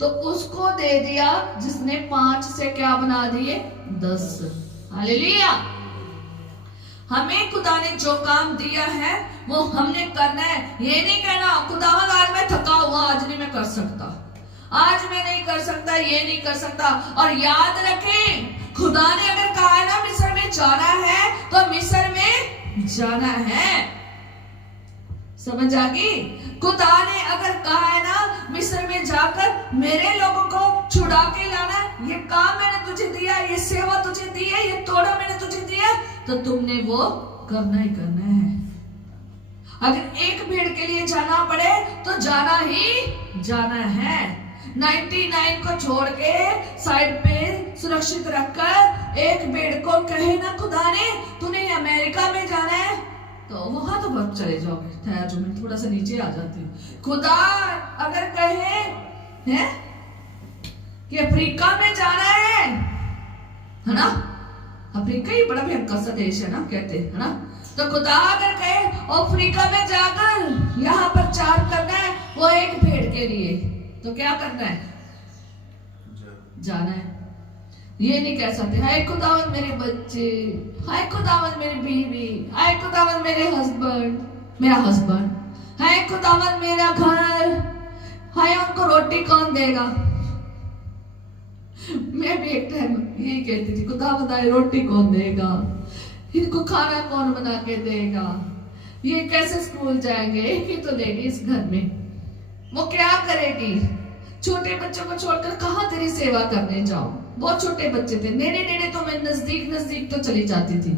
तो उसको दे दिया जिसने 5 से क्या बना दिए 10। हालेलुया। हमें खुदा ने जो काम दिया है वो हमने करना है। ये नहीं कहना खुदावंद आज मैं थका हुआ, आज नहीं मैं कर सकता, आज मैं नहीं कर सकता, ये नहीं कर सकता। और याद रखें खुदा ने अगर कहा है ना मिस्र में जाना है तो मिस्र में जाना है। समझ आ गई? खुदा ने अगर कहा है ना मिस्र में जाकर मेरे लोगों को छुड़ा के लाना, ये काम मैंने तुझे दिया, ये सेवा तुझे दी है, ये तोड़ा मैंने तुझे दिया, तो तुमने वो करना ही करना है। अगर एक भेड़ के लिए जाना पड़े तो जाना ही जाना है। 99 को छोड़ के साइड पे सुरक्षित रखकर एक भेड़ को कहे ना खुदा ने तूने अमेरिका में जाना है तो वहां तो बहुत चले जाओगे। ठहर जो मैं थोड़ा सा नीचे आ जाती हूँ। खुदा अगर कहे है कि अफ्रीका में जाना है ना, अफ्रीका ही बड़ा भयंकर सा देश है ना कहते है ना, तो खुदा अगर कहे अफ्रीका में जाकर यहाँ प्रचार करना है वो एक भेड़ के लिए, तो क्या करना है? जाना है। ये नहीं कह सकते हाय खुदावंद मेरे बच्चे, हाय खुदावंद मेरी बीवी, हाय खुदावंद मेरे हस्बैंड, मेरा हस्बैंड, हाय खुदावंद मेरा घर, हाय उनको रोटी कौन देगा। मैं भी एक टाइम यही कहती थी खुदावंद आए रोटी कौन देगा, इनको खाना कौन बना के देगा, ये कैसे स्कूल जाएंगे, एक ही तो लेडी इस घर में, वो क्या करेगी। छोटे बच्चों को छोड़कर कहाँ तेरी सेवा करने जाऊं। बहुत छोटे बच्चे थे, नेड़े नेड़े तो मैं नजदीक तो चली जाती थी,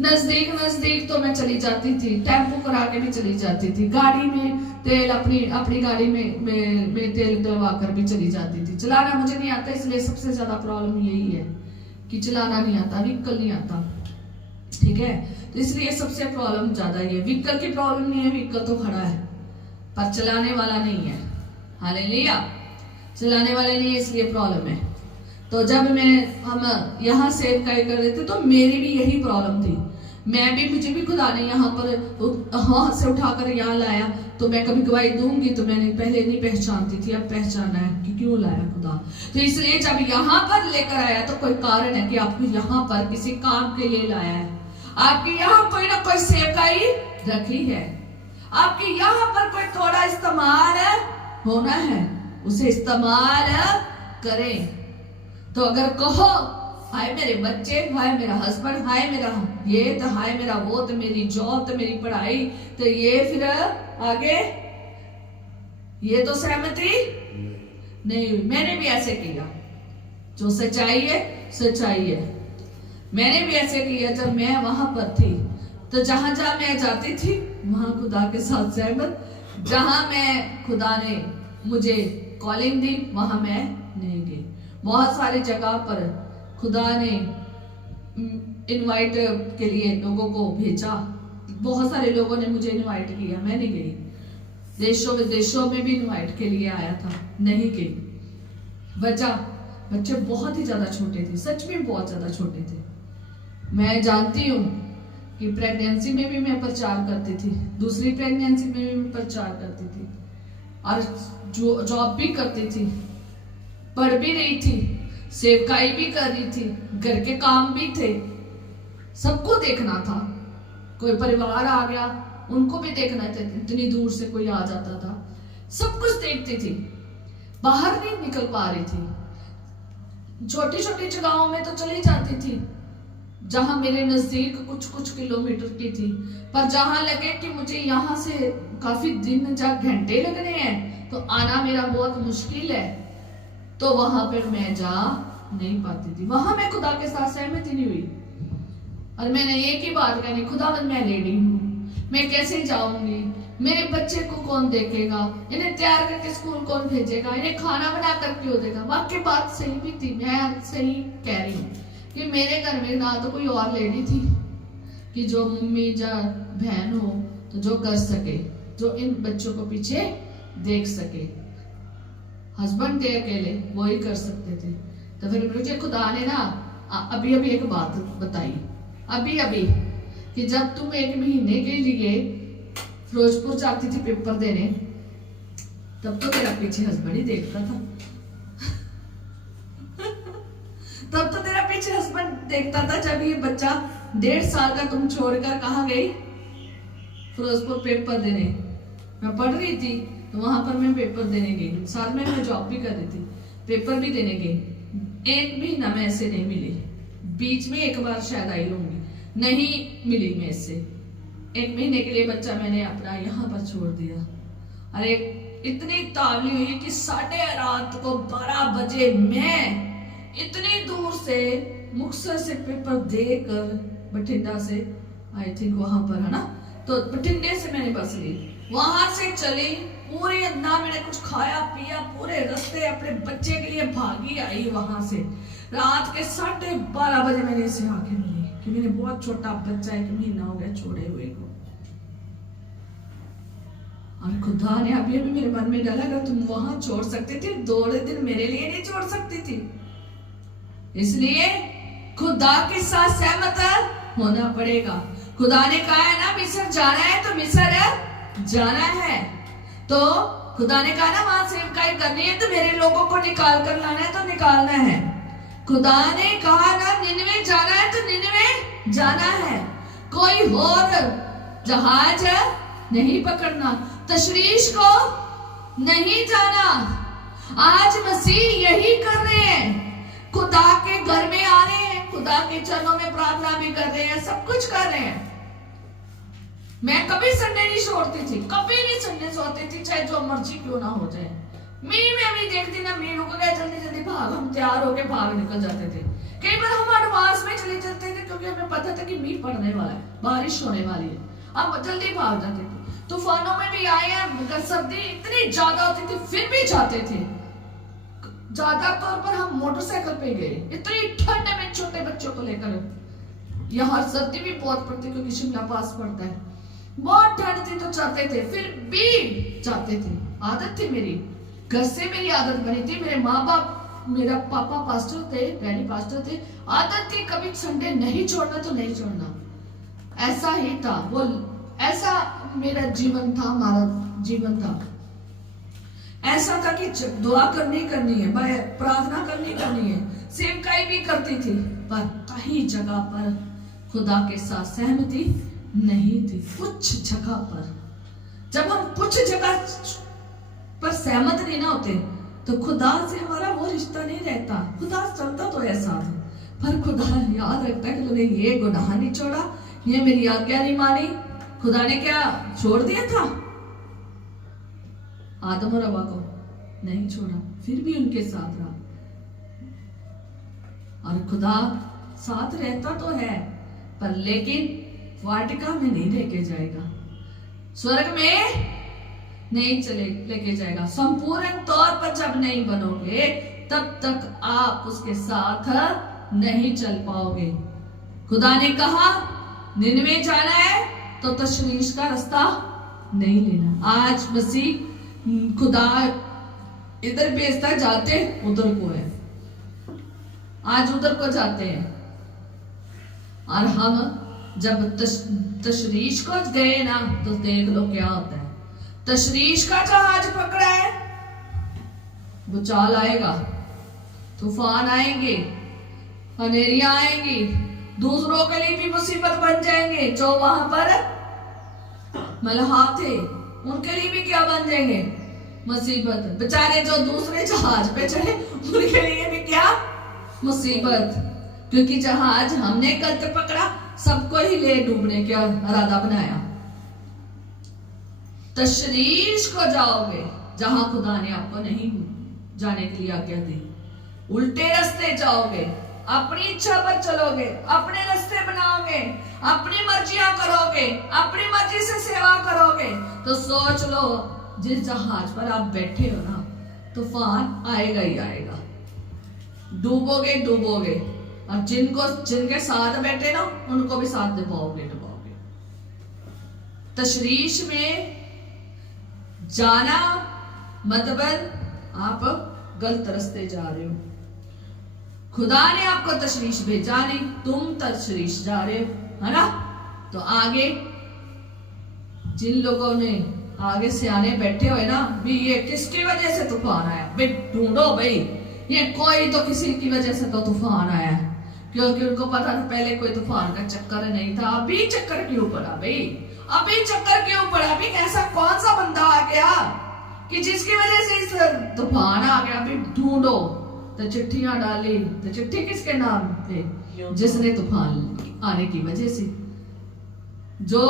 नजदीक तो मैं चली जाती थी, टेम्पो करा के भी चली जाती थी, गाड़ी में तेल अपनी गाड़ी में तेल डलवा कर भी चली जाती थी। चलाना मुझे नहीं आता, इसलिए सबसे ज्यादा प्रॉब्लम यही है कि चलाना नहीं आता, व्हीकल नहीं आता। ठीक है, तो इसलिए सबसे प्रॉब्लम ज्यादा ये, व्हीकल की प्रॉब्लम नहीं है, व्हीकल तो खड़ा है पर चलाने वाला नहीं है। हालेलुया, चलाने वाले नहीं है इसलिए प्रॉब्लम है। तो जब हम यहाँ सेवकाई कर रहे थे तो मेरी भी यही प्रॉब्लम थी, मुझे भी खुदा ने यहाँ पर हाथ से उठाकर यहाँ लाया, तो मैं कभी गवाही दूंगी तो मैंने पहले नहीं पहचानती थी, अब पहचाना है कि क्यों लाया खुदा। तो इसलिए जब यहाँ पर लेकर आया तो कोई कारण है कि आपको यहाँ पर किसी काम के लिए लाया है, आपके यहाँ कोई ना कोई सेवकाई रखी है, आपके यहाँ पर कोई थोड़ा इस्तेमाल होना है, उसे इस्तेमाल करें। तो अगर कहो हाय मेरे बच्चे, हाय मेरा हस्बैंड, हाय मेरा ये, तो हाय मेरा वो, तो मेरी जॉब, तो मेरी पढ़ाई, तो ये फिर आगे ये तो सहमति नहीं हुई। मैंने भी ऐसे किया, जो सच्चाई है। मैंने भी ऐसे किया जब मैं वहां पर थी, तो जहां मैं जाती थी वहां खुदा के साथ सहमत, जहां मैं खुदा ने मुझे कॉलिंग दी वहां मैं नहीं गई। बहुत सारी जगह पर खुदा ने इनवाइट के लिए लोगों को भेजा, बहुत सारे लोगों ने मुझे इनवाइट किया, मैं नहीं गई। देशों विदेशों में भी इनवाइट के लिए आया था, नहीं गई। वजह बच्चे बहुत ही ज्यादा छोटे थे, सच में बहुत ज्यादा छोटे थे। मैं जानती हूँ कि प्रेगनेंसी में भी मैं प्रचार करती थी, दूसरी प्रेगनेंसी में भी मैं प्रचार करती थी, और जो जॉब भी करती थी, पढ़ भी रही थी, सेवकाई भी कर रही थी, घर के काम भी थे, सबको देखना था। कोई परिवार आ गया उनको भी देखना था, इतनी दूर से कोई आ जाता था, सब कुछ देखती थी, बाहर नहीं निकल पा रही थी। छोटी छोटी जगहों में तो चली जाती थी जहां मेरे नजदीक कुछ किलोमीटर की थी, पर जहां लगे कि मुझे यहाँ से काफी दिन या घंटे लगने हैं तो आना मेरा बहुत मुश्किल है, तो वहां पर मैं जा नहीं पाती थी। वहां मैं खुदा के साथ सहमति नहीं हुई, और मैंने एक ही बात कहनी, खुदावंद मैं लेडी हूँ, मैं कैसे जाऊंगी, मेरे बच्चे को कौन देखेगा, इन्हें तैयार करके स्कूल कौन भेजेगा, इन्हें खाना बना कर क्यों देगा। वाकई बात सही भी थी, मैं सही कह रही हूँ कि मेरे घर में ना तो कोई और लेडी थी कि जो मम्मी या बहन हो तो जो कर सके, जो इन बच्चों को पीछे देख सके। हस्बैंड थे अकेले, वो ही कर सकते थे। तो फिर मुझे खुदा ने ना अभी एक बात बताई, अभी कि जब तुम 1 महीने के लिए फिरोजपुर जाती थी पेपर देने, तब तो मेरा पीछे हस्बैंड ही देखता था। देखता था जब ये बच्चा 1.5 साल का तुम छोड़कर कहाँ गई, फिरोजपुर पेपर देने। मैं पढ़ रही थी तो वहां पर मैं पेपर देने गई, साथ में मैं जॉब भी कर रही थी, पेपर भी देने गई। 1 महीना में ऐसे नहीं मिली, बीच में एक बार शायद आई होंगी, नहीं मिली मैं इससे। 1 महीने के लिए बच्चा मैंने अपना यहाँ पर छोड़ दिया। अरे इतनी तावली हुई कि 12:30 रात को 12 बजे मैं इतनी दूर से मुक्तसर से पेपर देकर, बठिंडा से आई थिंक वहां पर है ना, तो बठिंडे से मैंने बस ली, वहां से चली पूरी, ना मैंने कुछ खाया पिया, पूरे रास्ते अपने बच्चे के लिए भागी आई वहां से। रात के 12:30 बजे मैंने इसे आके मिली कि मेरे बहुत छोटा बच्चा 1 महीना हो गया छोड़े हुए को। और खुदा ने अभी अभी मेरे मन में डाला, अगर तुम वहां छोड़ सकती थी, 2 दिन मेरे लिए नहीं छोड़ सकती थी। इसलिए खुदा के साथ सहमत होना पड़ेगा। खुदा ने कहा है ना मिस्र जाना है तो मिस्र जाना है, तो खुदा ने कहा ना वहां सेवकाई करनी है तो मेरे लोगों को निकाल कर लाना है तो निकालना है। खुदा ने कहा ना निनवे जाना है तो निनवे जाना है, कोई और जहाज नहीं पकड़ना, तशरीश को नहीं जाना। आज मसीह यही कर रहे हैं, खुदा के घर में आ रहे हैं, खुदा के चरणों में प्रार्थना भी कर रहे हैं, सब कुछ कर रहे हैं। मैं कभी संडे नहीं छोड़ती थी, कभी नहीं संडे छोड़ती थी, चाहे जो मर्जी क्यों ना हो जाए। मैं अभी देखती ना, मैं रुक गए, जल्दी जल्दी भाग, हम तैयार होके भाग निकल जाते थे। कई बार हम एडवांस में चले जाते थे क्योंकि हमें पता था कि मींह पड़ने वाला है, बारिश होने वाली है, अब जल्दी भाग जाते थे। तूफानों में भी आए हैं, सर्दी इतनी ज्यादा होती थी फिर भी जाते थे। ज्यादा तौर पर हम मोटरसाइकिल पे गए, इतनी ठंड में छोटे बच्चों को लेकर। यहाँ सर्दी भी बहुत पड़ती क्योंकि शिमला पास पड़ता है, बहुत ठंड थी तो जाते थे, फिर भी जाते थे। आदत थी मेरी, घर से मेरी आदत बनी थी। मेरे माँ बाप, मेरा पापा पास्टर थे, डैडी पास्टर थे, आदत थी कभी संडे नहीं छोड़ना तो नहीं छोड़ना। ऐसा ही था वो, ऐसा मेरा जीवन था, हमारा जीवन था। ऐसा था कि दुआ करनी है, प्रार्थना करनी है, सेवकाई भी करती थी, पर कहीं जगह पर खुदा के साथ सहमति नहीं थी। कुछ जगह पर जब हम कुछ जगह पर सहमत नहीं ना होते तो खुदा से हमारा वो रिश्ता नहीं रहता। खुदा चलता तो ऐसा है, पर खुदा याद रखता है कि तूने ये गुनाह नहीं छोड़ा, ये मेरी आज्ञा नहीं मानी। खुदा ने क्या छोड़ दिया था? आदम और हवा को नहीं छोड़ा, फिर भी उनके साथ रहा। और खुदा साथ रहता तो है, पर लेकिन वाटिका में नहीं लेके जाएगा, स्वर्ग में नहीं चले लेके जाएगा। संपूर्ण तौर पर जब नहीं बनोगे तब तक आप उसके साथ नहीं चल पाओगे। खुदा ने कहा निनवे जाना है तो तशरीश का रास्ता नहीं लेना। आज मसीह खुदा इधर भेजता, जाते उधर को है, आज उधर को जाते हैं। और हम जब तशरीश को गए ना तो देख लो क्या होता है। तशरीश का जहाज पकड़ा है, भूचाल आएगा, तूफान आएंगे, अंधेरियां आएंगी, दूसरों के लिए भी मुसीबत बन जाएंगे। जो वहां पर मलहा थे उनके लिए भी क्या बन जाएंगे? मुसीबत। बेचारे जो दूसरे जहाज पे चढ़े उनके लिए भी क्या मुसीबत, क्योंकि जहाज हमने गलत पकड़ा, सबको ही ले डूबने का इरादा बनाया। तशरीश को जाओगे जहां खुदा ने आपको नहीं जाने के लिए आज्ञा दी, उल्टे रास्ते जाओगे, अपनी इच्छा पर चलोगे, अपने रास्ते बनाओगे, अपनी मर्जियां करोगे, अपनी मर्जी से सेवा करोगे, तो सोच लो जिस जहाज पर आप बैठे हो ना, तूफान आएगा ही आएगा, डूबोगे डूबोगे। और जिनके साथ बैठे ना उनको भी साथ डुबाओगे। तशरीश में जाना मतलब आप गलत रास्ते जा रहे हो। खुदा ने आपको तशरीश भेजा नहीं, तुम तशरीश जा रहे हो, है ना। तो आगे जिन लोगों ने आगे से आने बैठे हुए ना भी, ये किसकी वजह से तूफान आया भाई, ढूंढो भाई, ये कोई तो किसी की वजह से तो तूफान आया है। क्योंकि उनको पता था पहले कोई तूफान का चक्कर नहीं था। अभी चक्कर क्यों पड़ा भाई, अभी चक्कर क्यों पड़ा? अभी ऐसा कौन सा बंदा आ गया कि जिसकी वजह से इस तूफान आ गया? अभी ढूंढो। तो चिट्ठियां डाली, तो चिट्ठी किसके नाम पे? जिसने तूफान आने की वजह से, जो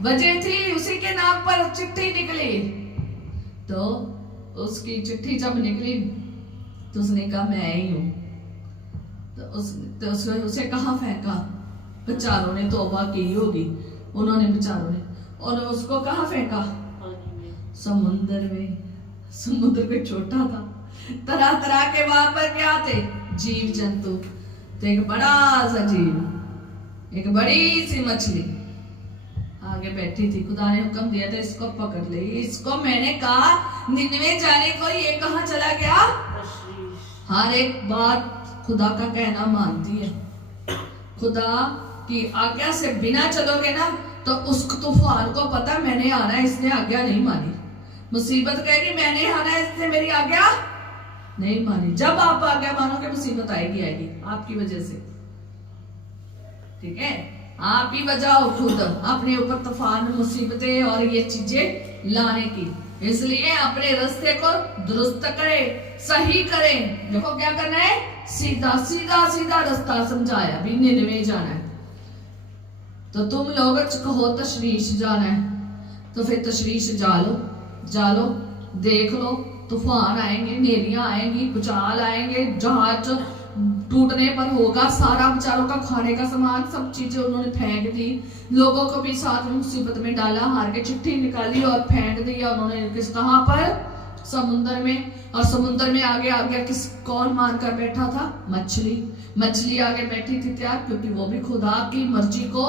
वजह थी उसी के नाम पर चिट्ठी निकली। तो उसकी चिट्ठी जब निकली तो उसने कहा मैं ही हूं। तो उसे कहाँ फेंका? बेचारों ने तौबा की होगी उन्होंने, बेचारों ने, और उसको कहाँ फेंका? समुद्र में। समुद्र पे छोटा था, तरह तरह के वहां पर क्या थे? जीव जंतु। तो एक बड़ा सा जीव, एक बड़ी सी मछली आगे बैठी थी। खुदा ने हुक्म दिया था इसको पकड़ ले। इसको मैंने कहा निन्वे जाने को, ये कहाँ चला गया? हर एक बात खुदा का कहना मानती है। खुदा की आज्ञा से बिना चलोगे ना तो उस तूफान को पता मैंने आना है, इसने आज्ञा नहीं मानी। मुसीबत कहेगी मैंने आना है, इसने मेरी आज्ञा नहीं मानी। जब आप आज्ञा मानोगे मुसीबत आएगी आपकी वजह से, ठीक है? आप ही बजाओ खुद अपने ऊपर तूफान, मुसीबतें और ये चीजें लाने की। इसलिए अपने रास्ते को दुरुस्त करें, सही करें। देखो क्या करना है? सीधा सीधा सीधा रास्ता समझाया भी, निन्वे जाना है। तो तुम लोग कहो तशरीश जाना है, तो फिर तशरीश जा लो, देख लो। तूफान आएंगे, नेरियां आएंगी, भूचाल आएंगे, जहाज टूटने पर होगा। सारा बेचारों का खाने का सामान, सब चीजें उन्होंने फेंक दी। लोगों को भी साथ में मुसीबत में डाला, हार के चिट्ठी निकाली और फेंक दिया उन्होंने। किस कहां पर? समुद्र में। और समुद्र में आगे कौन मार कर बैठा था? मछली आगे बैठी थी। क्या? क्योंकि वो भी खुदा की मर्जी को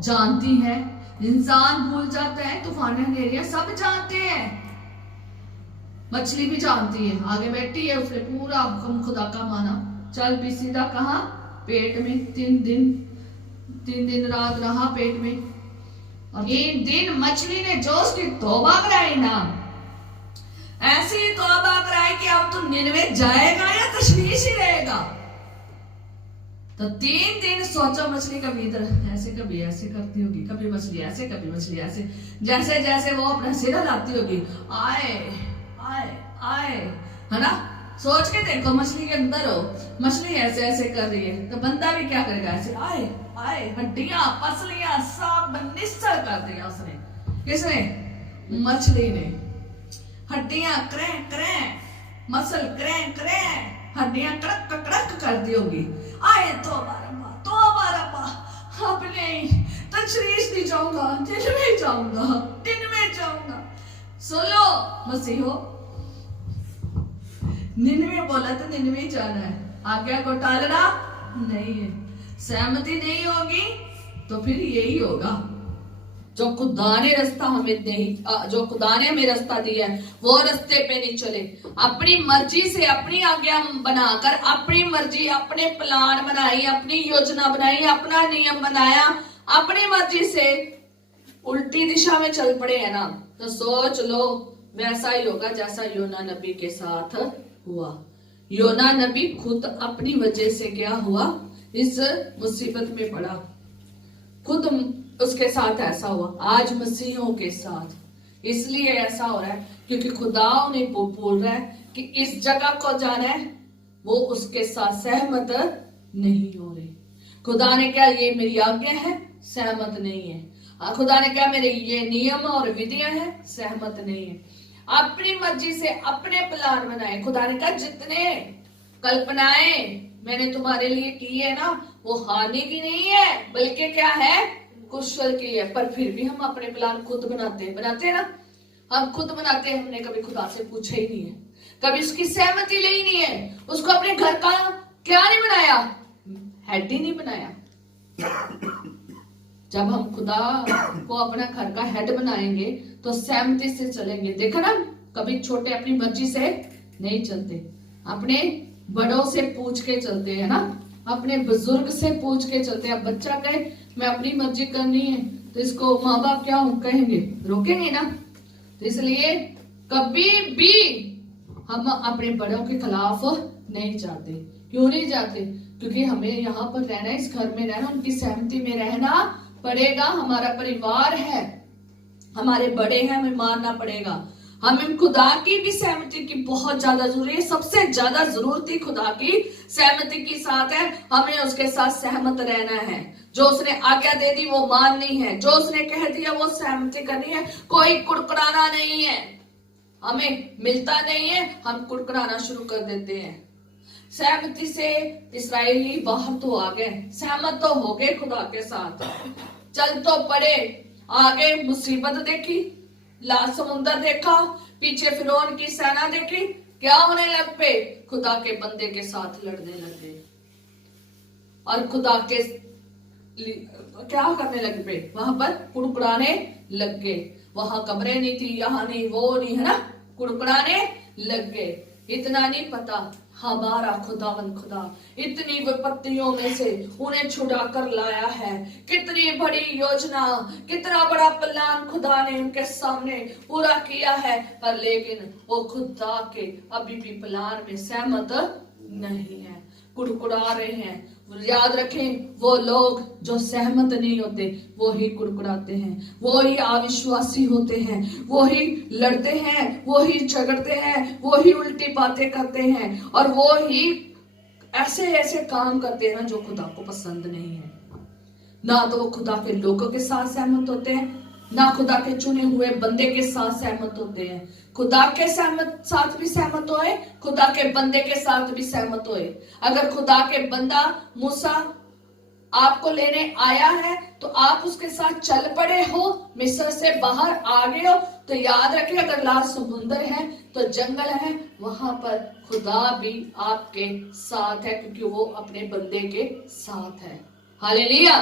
जानती है। इंसान भूल जाता है, तूफान अंधेरिया सब जानते हैं, मछली भी जानती है। आगे बैठी है, उसने पूरा हुक्म खुदा का माना। चल भी सीधा कहा? पेट में। 3 दिन रात रहा पेट में। और 3 दिन मछली ने जो उसकी तौबा कराई ना, ऐसी तौबा कराई कि अब तू निन्वे जाएगा या तशवीश ही रहेगा। तो 3 दिन सोचो, मछली कभी इधर ऐसे कभी ऐसे करती होगी, कभी मछली ऐसे कभी मछली ऐसे, जैसे जैसे वो अपना सिर हिलाती होगी, आए आए आए, है ना? सोच के देखो, मछली के अंदर हो, मछली ऐसे ऐसे कर रही है, तो बंदा भी क्या करेगा? ऐसे आए आए, हड्डियां पसलियां सब निश्चल कर दिया उसने। किसने? मछली ने। हड्डियां क्रैं क्रैं, मसल क्रैं क्रैं, हड्डियां कड़क कड़क कर दी होगी। आए तौबा रब्बा, अब नहीं तशरीश नहीं जाऊंगा, निन्वे जाऊंगा। सुनो मसीहो, निन्वे बोला तो निन्वे जाना है, आज्ञा को टालना नहीं है। सहमति नहीं होगी तो फिर यही होगा। जो खुदा ने रास्ता हमें नहीं, जो खुदा ने हमें रास्ता दिया है वो रास्ते पे नहीं चले। अपनी मर्जी से अपनी आज्ञा बनाकर, अपनी मर्जी, अपने प्लान बनाई, अपनी योजना बनाई, अपना नियम बनाया, अपनी मर्जी से उल्टी दिशा में चल पड़े है ना, तो सोच लो वैसा ही होगा जैसा योना नबी के साथ हुआ। योना नबी खुद अपनी वजह से क्या हुआ? इस मुसीबत में पड़ा, खुद उसके साथ ऐसा हुआ। आज मसीहों के साथ इसलिए ऐसा हो रहा है क्योंकि खुदा उन्हें बोल रहा है कि इस जगह को जाना है, वो उसके साथ सहमत नहीं हो रहे। खुदा ने क्या ये मेरी आज्ञा है? सहमत नहीं है। खुदा ने क्या मेरे ये नियम और विधियां हैं? सहमत नहीं है। अपनी मर्जी से अपने प्लान बनाए। खुदा ने कहा जितने कल्पनाएं मैंने तुम्हारे लिए की है ना, वो हानि की नहीं है बल्कि क्या है? कुशल की है। पर फिर भी हम अपने प्लान खुद बनाते हैं ना, हम खुद बनाते हैं। हमने कभी खुदा से पूछा ही नहीं है, कभी उसकी सहमति ली नहीं है, उसको अपने घर का क्या नहीं बनाया? हेड ही नहीं बनाया। जब हम खुदा को अपना घर का हेड बनाएंगे तो सहमति से चलेंगे। देखा ना, कभी छोटे अपनी मर्जी से नहीं चलते, अपने बड़ों से पूछ के चलते हैं ना, अपने बुजुर्ग से पूछ के चलते हैं। अब बच्चा कहे मैं अपनी मर्जी करनी है तो इसको माँ बाप क्या कहेंगे? रोकेंगे ना। तो इसलिए कभी भी हम अपने बड़ों के खिलाफ नहीं जाते। क्यों नहीं जाते? क्योंकि हमें यहाँ पर रहना, इस घर में रहना, उनकी सहमति में रहना पड़ेगा। हमारा परिवार है, हमारे बड़े हैं, हमें मानना पड़ेगा। हमें खुदा की भी सहमति की बहुत ज्यादा जरूरी है। सबसे ज्यादा जरूरत ही खुदा की सहमति के साथ है। हमें उसके साथ सहमत रहना है। जो उसने आज्ञा दे दी वो माननी है, जो उसने कह दिया वो सहमति करनी है। कोई कुड़कुड़ाना नहीं है। हमें मिलता नहीं है, हम कुड़कुड़ाना शुरू कर देते हैं। सहमति से इस्राएली बाहर तो आ गए, सहमत तो हो गए खुदा के साथ, चल तो पड़े। आगे मुसीबत देखी, लाल समुद्र देखा, पीछे फिरौन की सेना देखी, क्या होने लग पे? खुदा के बंदे के साथ लड़ने लगे और खुदा के क्या करने लग पे? वहां पर कुड़कुड़ाने लग गए। वहां कमरे नहीं थी, यहाँ नहीं, वो नहीं, है ना, कुड़कुड़ाने लग गए। इतना नहीं पता हमारा खुदावन खुदा इतनी विपत्तियों में से उन्हें छुड़ा कर लाया है। कितनी बड़ी योजना, कितना बड़ा प्लान खुदा ने उनके सामने पूरा किया है, पर लेकिन वो खुदा के अभी भी प्लान में सहमत नहीं है, कुड़कुड़ा रहे हैं। याद रखें, वो लोग जो सहमत नहीं होते वो ही कुड़कुड़ाते हैं, वो ही अविश्वासी होते हैं, वो ही लड़ते हैं, वो ही झगड़ते हैं, वो ही उल्टी बातें करते हैं और वो ही ऐसे ऐसे काम करते हैं जो खुदा को पसंद नहीं है। ना तो वो खुदा के लोगों के साथ सहमत होते हैं, ना खुदा के चुने हुए बंदे के साथ सहमत होते हैं। खुदा के साथ भी सहमत होए, खुदा के बंदे के साथ भी सहमत होए। अगर खुदा के बंदा मूसा आपको लेने आया है तो आप उसके साथ चल पड़े हो, मिस्र से बाहर आ गए हो, तो याद रखिए अगर लाल समुद्र है तो जंगल है, वहां पर खुदा भी आपके साथ है, क्योंकि वो अपने बंदे के साथ है। हालेलुया।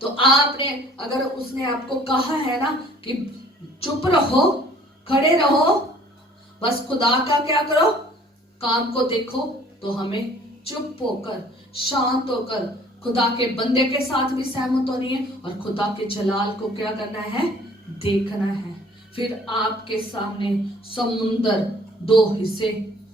तो आपने, अगर उसने आपको कहा है ना कि चुप रहो, खड़े रहो, बस खुदा का क्या करो, काम को देखो, तो हमें चुप होकर, शांत होकर खुदा के बंदे के साथ भी सहमत होनी है और खुदा के जलाल को क्या करना है, देखना है। फिर आपके सामने समुंदर दो हिस्से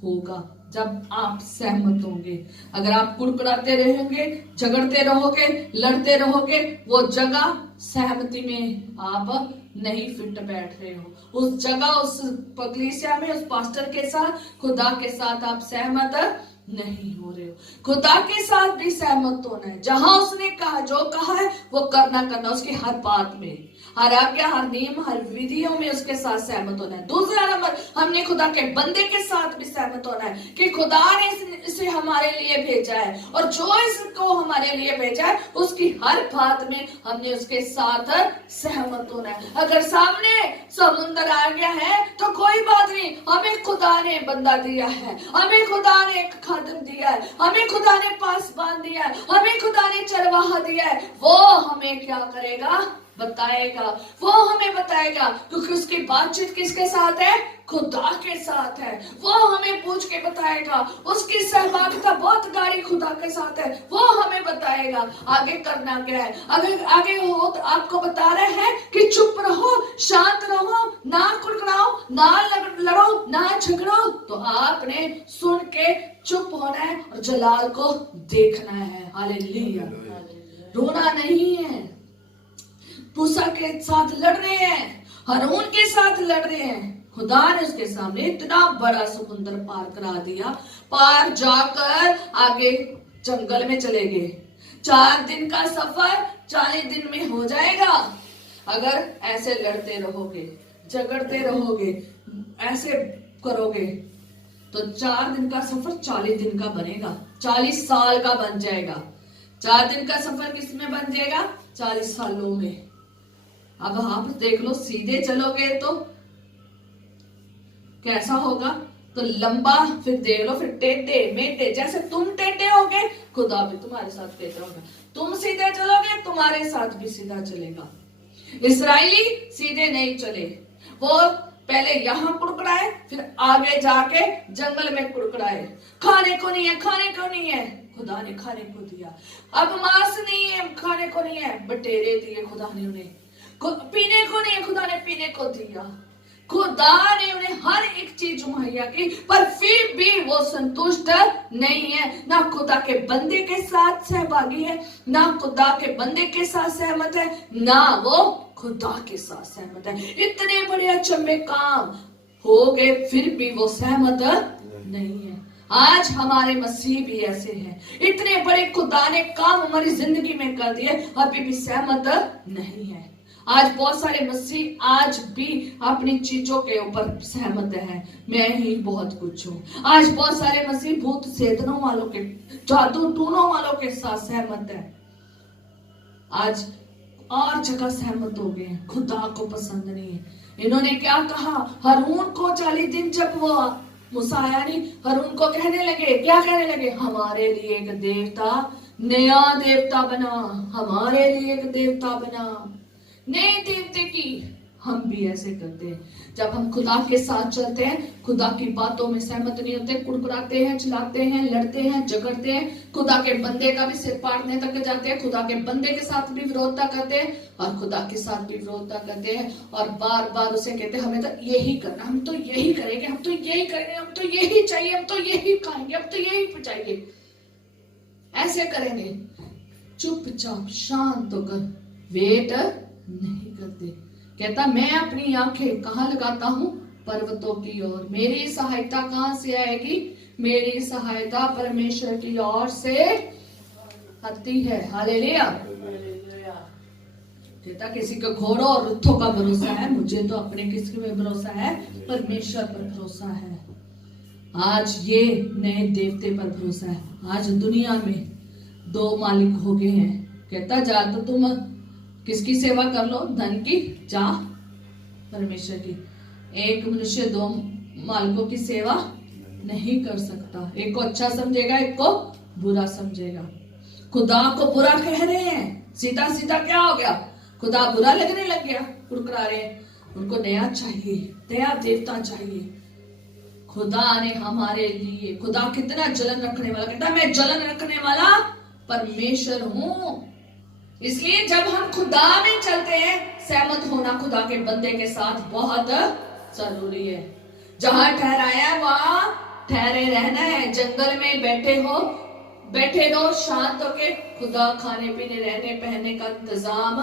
होगा जब आप सहमत होंगे। अगर आप कुड़कुड़ाते रहेंगे, झगड़ते रहोगे, लड़ते रहोगे, वो जगह सहमति में आप नहीं फिट बैठ रहे हो। उस जगह, उस कलीसिया में, उस पास्टर के साथ, खुदा के साथ आप सहमत नहीं हो रहे हो। खुदा के साथ भी सहमत होना है। जहां उसने कहा, जो कहा है वो करना, उसकी हर बात में, हर आज्ञा, हर नियम, हर विधियों में उसके साथ सहमत होना है। दूसरा नंबर, हमने खुदा के बंदे के साथ भी सहमत होना है कि खुदा ने इसे हमारे लिए भेजा है और जो इसको हमारे लिए भेजा है उसकी हर बात में हमने उसके साथ सहमत होना है। अगर सामने समुद्र आ गया है तो कोई बात नहीं, हमें खुदा ने बंदा दिया है, हमें खुदा ने एक खादिम दिया है, हमें खुदा ने पासबान दिया है, हमें खुदा ने चरवाहा दिया है। वो हमें क्या करेगा, बताएगा, वो हमें बताएगा, क्योंकि उसकी बातचीत किसके साथ है, खुदा के साथ है। वो हमें पूछ के बताएगा, उसकी सहभागिता बहुत गाढ़ी खुदा के साथ है, वो हमें बताएगा आगे करना क्या है। अगर आगे हो तो आपको बता रहे हैं कि चुप रहो, शांत रहो, ना कुड़कुड़ाओ, ना लड़ो, ना झगड़ो, तो आपने सुन के चुप होना है और जलाल को देखना है। हालेलुया। रोना नहीं है। मूसा के साथ लड़ रहे हैं, हारून के साथ लड़ रहे हैं, खुदा ने उसके सामने इतना बड़ा समुद्र पार करा दिया। पार जाकर आगे जंगल में चले गए। 4 दिन का सफर 40 दिन में हो जाएगा। अगर ऐसे लड़ते रहोगे, झगड़ते रहोगे, ऐसे करोगे तो 4 दिन का सफर 40 दिन का बनेगा, 40 साल का बन जाएगा। 4 दिन का सफर किस में बन जाएगा, 40 सालों में। अब आप देख लो, सीधे चलोगे तो कैसा होगा, तो लंबा, फिर देख लो, फिर टेढ़े मेढ़े, जैसे तुम टेढ़े होगे खुदा भी तुम्हारे साथ टेढ़ा होगा। तुम सीधे चलोगे, तुम्हारे साथ भी सीधा चलेगा। इस्राएली सीधे नहीं चले, वो पहले यहाँ कुड़कुड़ाए, फिर आगे जाके जंगल में कुड़कुड़ाए। खाने को नहीं है, खाने को नहीं है, खुदा ने खाने को दिया। अब मांस नहीं है, खाने को नहीं है, बटेरे दिए खुदा ने उन्हें। पीने को नहीं है, खुदा ने पीने को दिया। खुदा ने उन्हें हर एक चीज मुहैया की, पर फिर भी वो संतुष्ट नहीं है। ना खुदा के बंदे के साथ सहभागी है, ना खुदा के बंदे के साथ सहमत है, ना वो खुदा के साथ सहमत है। इतने बड़े अचंभे काम हो गए, फिर भी वो सहमत नहीं है। आज हमारे मसीह भी ऐसे हैं, इतने बड़े खुदा ने काम हमारी जिंदगी में कर दिए, अभी भी सहमत नहीं है। आज बहुत सारे मसीह आज भी अपनी चीजों के ऊपर सहमत है, मैं ही बहुत कुछ हूँ। आज बहुत सारे मसीह भूत सेतनों वालों के, जादू टूनों वालों के साथ सहमत है। आज और जगह सहमत हो गए हैं, खुदा को पसंद नहीं है। इन्होंने क्या कहा, हरून को 40 दिन जब वो मूसा आया नहीं, हरून को कहने लगे, क्या कहने लगे, हमारे लिए एक देवता, नया देवता बना, हमारे लिए एक देवता बना, नए देवते की। हम भी ऐसे करते हैं, जब हम खुदा के साथ चलते हैं, खुदा की बातों में सहमत नहीं होते, कुड़कुड़ाते हैं, चिल्लाते हैं, लड़ते हैं, झगड़ते हैं, खुदा के बंदे का भी सिर पाड़ने तक जाते हैं, खुदा के बंदे के साथ भी विरोधता करते हैं और खुदा के साथ भी विरोधता करते हैं, और बार बार उसे कहते हैं हमें तो यही करना, हम तो यही करेंगे, हम तो यही करेंगे, हम तो यही चाहिए, हम तो यही खाएंगे, हम तो यही चाहिए, ऐसे करेंगे। चुपचाप शांत होकर वेट नहीं करते। कहता मैं अपनी आंखें कहाँ लगाता हूँ, पर्वतों की ओर, मेरी सहायता कहाँ से आएगी, मेरी सहायता परमेश्वर की ओर से आती है। हालेलुया। कहता किसी का घोड़ों और रथों का भरोसा है, मुझे तो अपने किसके में भरोसा है, परमेश्वर पर भरोसा है। आज ये नए देवते पर भरोसा है। आज दुनिया में 2 मालिक हो गए हैं। कहता जा तो तुम किसकी सेवा कर लो, धन की, जा परमेश्वर की। एक मनुष्य 2 मालिकों की सेवा नहीं कर सकता, एक को अच्छा समझेगा, एक को बुरा समझेगा। खुदा को बुरा कह रहे हैं, सीधा सीधा क्या हो गया, खुदा बुरा लगने लग गया, कुड़कुड़ा रहे हैं। उनको नया चाहिए, नया देवता चाहिए। खुदा ने हमारे लिए, खुदा कितना जलन रखने वाला, कहता मैं जलन रखने वाला परमेश्वर हूं। इसलिए जब हम खुदा में चलते हैं, सहमत होना खुदा के बंदे के साथ बहुत जरूरी है। जहां ठहराया है वहां ठहरे रहना है। जंगल में बैठे रहो शांत होके, खुदा खाने पीने रहने पहनने का इंतजाम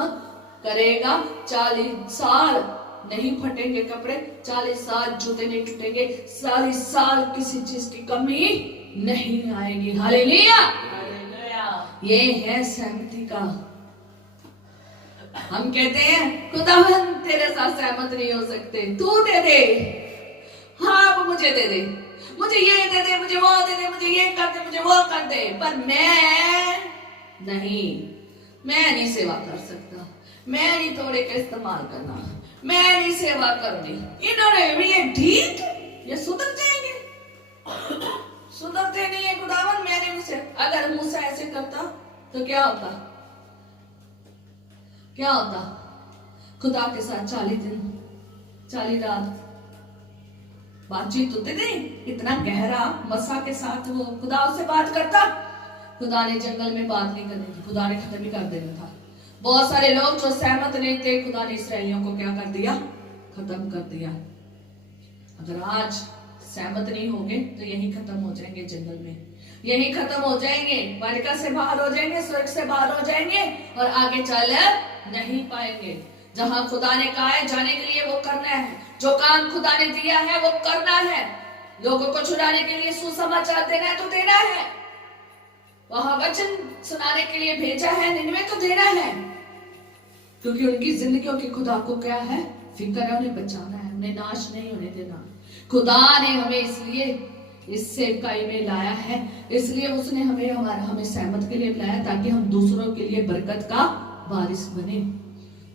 करेगा। 40 साल नहीं फटेंगे कपड़े, 40 साल जूते नहीं टूटेंगे, 40 साल किसी चीज की कमी नहीं आएगी। हालेलुया। ये है सहमति का। हम कहते हैं खुदावन तेरे साथ सहमत नहीं हो सकते, तू दे दे, हाँ मुझे दे दे, मुझे ये दे दे, मुझे वो दे दे, मुझे ये कर दे, मुझे वो कर दे, पर मैं नहीं सेवा कर सकता, मैं नहीं थोड़े का इस्तेमाल करना, मैं नहीं सेवा करनी। इन्होंने भी ये ठीक, ये सुधर जाएंगे, सुधरते नहीं है खुदावन, मैंने भी से। अगर मूसा ऐसे करता तो क्या होता, क्या होता, खुदा के साथ 40 दिन 40 रात बातचीत होती थी, इतना गहरा मसा के साथ वो खुदा उससे बात करता। खुदा ने जंगल में बात नहीं करनी थी, खुदा ने खत्म ही कर देना था। बहुत सारे लोग जो सहमत नहीं थे, खुदा ने इसराइलियों को क्या कर दिया, खत्म कर दिया। अगर आज सहमत नहीं होंगे तो यही खत्म हो जाएंगे, जंगल में यही खत्म हो जाएंगे, बालिका से बाहर हो जाएंगे, स्वर्ग से बाहर हो जाएंगे और आगे चल नहीं पाएंगे। जहां खुदा ने कहा है जाने के लिए वो करना है, जो काम खुदा ने दिया है वो करना है। लोगों को छुड़ाने के लिए सुसमाचार देना है तो देना है, वहां वचन सुनाने के लिए भेजा है निन्वे तो देना है, क्योंकि उनकी जिंदगियों की खुदा को क्या है, फिक्र है, उन्हें बचाना है, उन्हें नाश नहीं होने देना। खुदा ने हमें इसलिए इस सेवकाई में लाया है, इसलिए उसने हमें सहमत के लिए लाया, ताकि हम दूसरों के लिए बरकत का वारिस बने,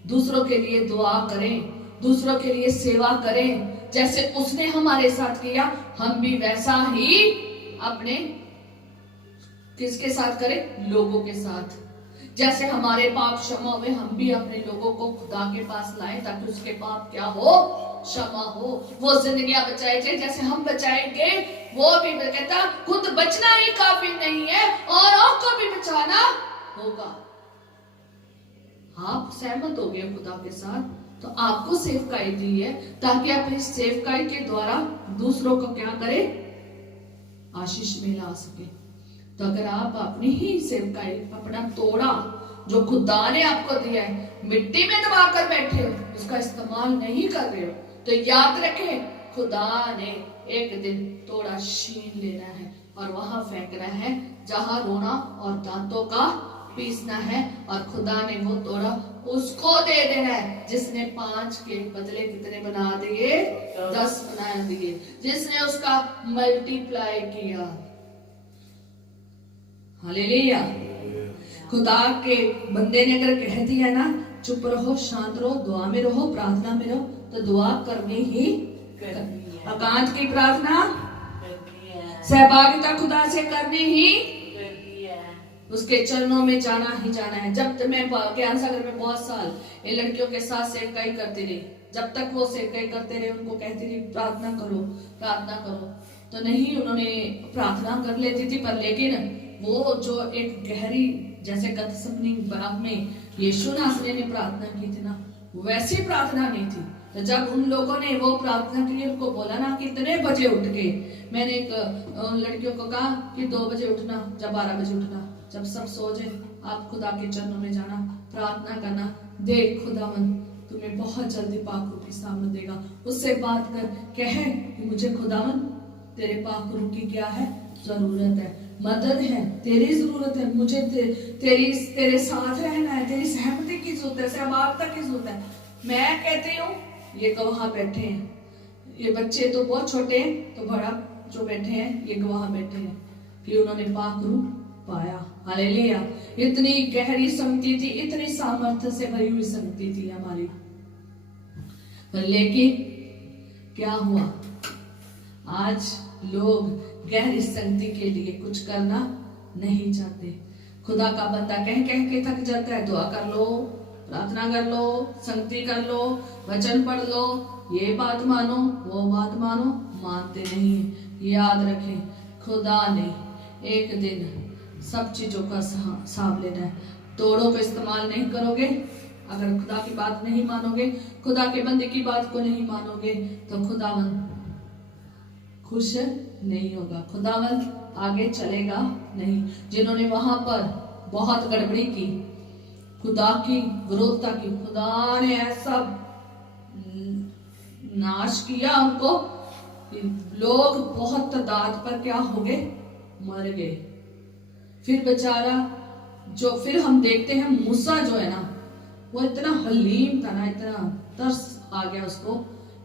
दूसरों के लिए दुआ करें, दूसरों के लिए सेवा करें। जैसे उसने हमारे साथ किया, हम भी वैसा ही अपने किसके साथ करें, लोगों के साथ। जैसे हमारे पाप क्षमा हुए, हम भी अपने लोगों को खुदा के पास लाएं, ताकि उसके पाप क्या हो, क्षमा हो, वो जिंदगियां बचाई जाए जैसे हम बचाएंगे। वो भी कहता खुद बचना ही काफी नहीं है, औरों को भी बचाना होगा। आप सहमत हो गए खुदा के साथ, तो आपको सेवकाई दी है ताकि आप इस सेवकाई के द्वारा दूसरों को क्या करें, आशीष में ला सके। तो अगर आप अपनी ही सेवकाई, अपना तोड़ा जो खुदा ने आपको दिया है, मिट्टी में दबा कर बैठे हो, उसका इस्तेमाल नहीं कर रहे हो, तो याद रखें खुदा ने एक दिन तोड़ा छीन लेना है और वहां फेंकना है जहां रोना और दांतों का पीसना है। और खुदा ने वो तोड़ा उसको दे देना है जिसने 5 के बदले कितने बना दिए, 10 बना दिए, जिसने उसका मल्टीप्लाई किया। हालेलुया। खुदा के बंदे ने अगर कह दिया ना, चुप रहो, शांत रहो, दुआ में रहो, प्रार्थना में रहो, तो दुआ करनी ही करनी है। एकांत की प्रार्थना, सहभागिता खुदा से करनी ही, उसके चरणों में जाना ही जाना है। जब तक मैं ज्ञान सागर में बहुत साल इन लड़कियों के साथ सेवकाई करती रही, जब तक वो सेवकाई करते रहे, उनको कहती रही प्रार्थना करो, प्रार्थना करो, तो नहीं उन्होंने प्रार्थना कर लेती थी, पर लेकिन वो जो एक गहरी, जैसे गतसमनी बाग में यीशु नासरी ने प्रार्थना की थी ना, वैसी प्रार्थना नहीं थी। तो जब उन लोगों ने वो प्रार्थना के लिए उनको बोला ना कितने बजे उठ के, मैंने एक लड़कियों को कहा कि 2 बजे उठना, जब 12 बजे उठना, जब सब सो जाए आप खुदा के चरणों में जाना, प्रार्थना करना, देख खुदावन तुम्हें बहुत जल्दी पाक रूह की सामने देगा। उससे बात कर, कहे कि मुझे खुदावन तेरे पाक रूह की क्या है, जरूरत है, मदद है, तेरी जरूरत है, मुझे तेरे साथ रहना है, तेरी सहमति की जरूरत है, सहभागिता की जरूरत है। मैं कहती हूँ ये गवाह बैठे हैं, ये बच्चे तो बहुत छोटे हैं, तो बड़ा जो बैठे हैं ये गवाह बैठे हैं कि उन्होंने पाक रूह पाया। हालेलुया। इतनी गहरी संगति थी, इतनी सामर्थ्य से भरी हुई संगति थी हमारी, लेकिन क्या हुआ, आज लोग गहरी संगति के लिए कुछ करना नहीं चाहते। खुदा का बंदा कह कह के थक जाता है, दुआ कर लो, प्रार्थना कर लो, संगति कर लो, वचन पढ़ लो, ये बात मानो, वो बात मानो, मानते नहीं। याद रखें खुदा ने एक दिन सब चीजों का हिसाब लेना है। तोड़ों का इस्तेमाल नहीं करोगे, अगर खुदा की बात नहीं मानोगे, खुदा के बंदे की बात को नहीं मानोगे, तो खुदावन खुश नहीं होगा, खुदावन आगे चलेगा नहीं। जिन्होंने वहां पर बहुत गड़बड़ी की, खुदा की विरोधता की, खुदा ने ऐसा नाश किया उनको, लोग बहुत तादाद पर क्या हो गए, मर गए। फिर बेचारा जो, फिर हम देखते हैं मूसा जो है ना, वो इतना हलीम था ना, इतना तरस आ गया उसको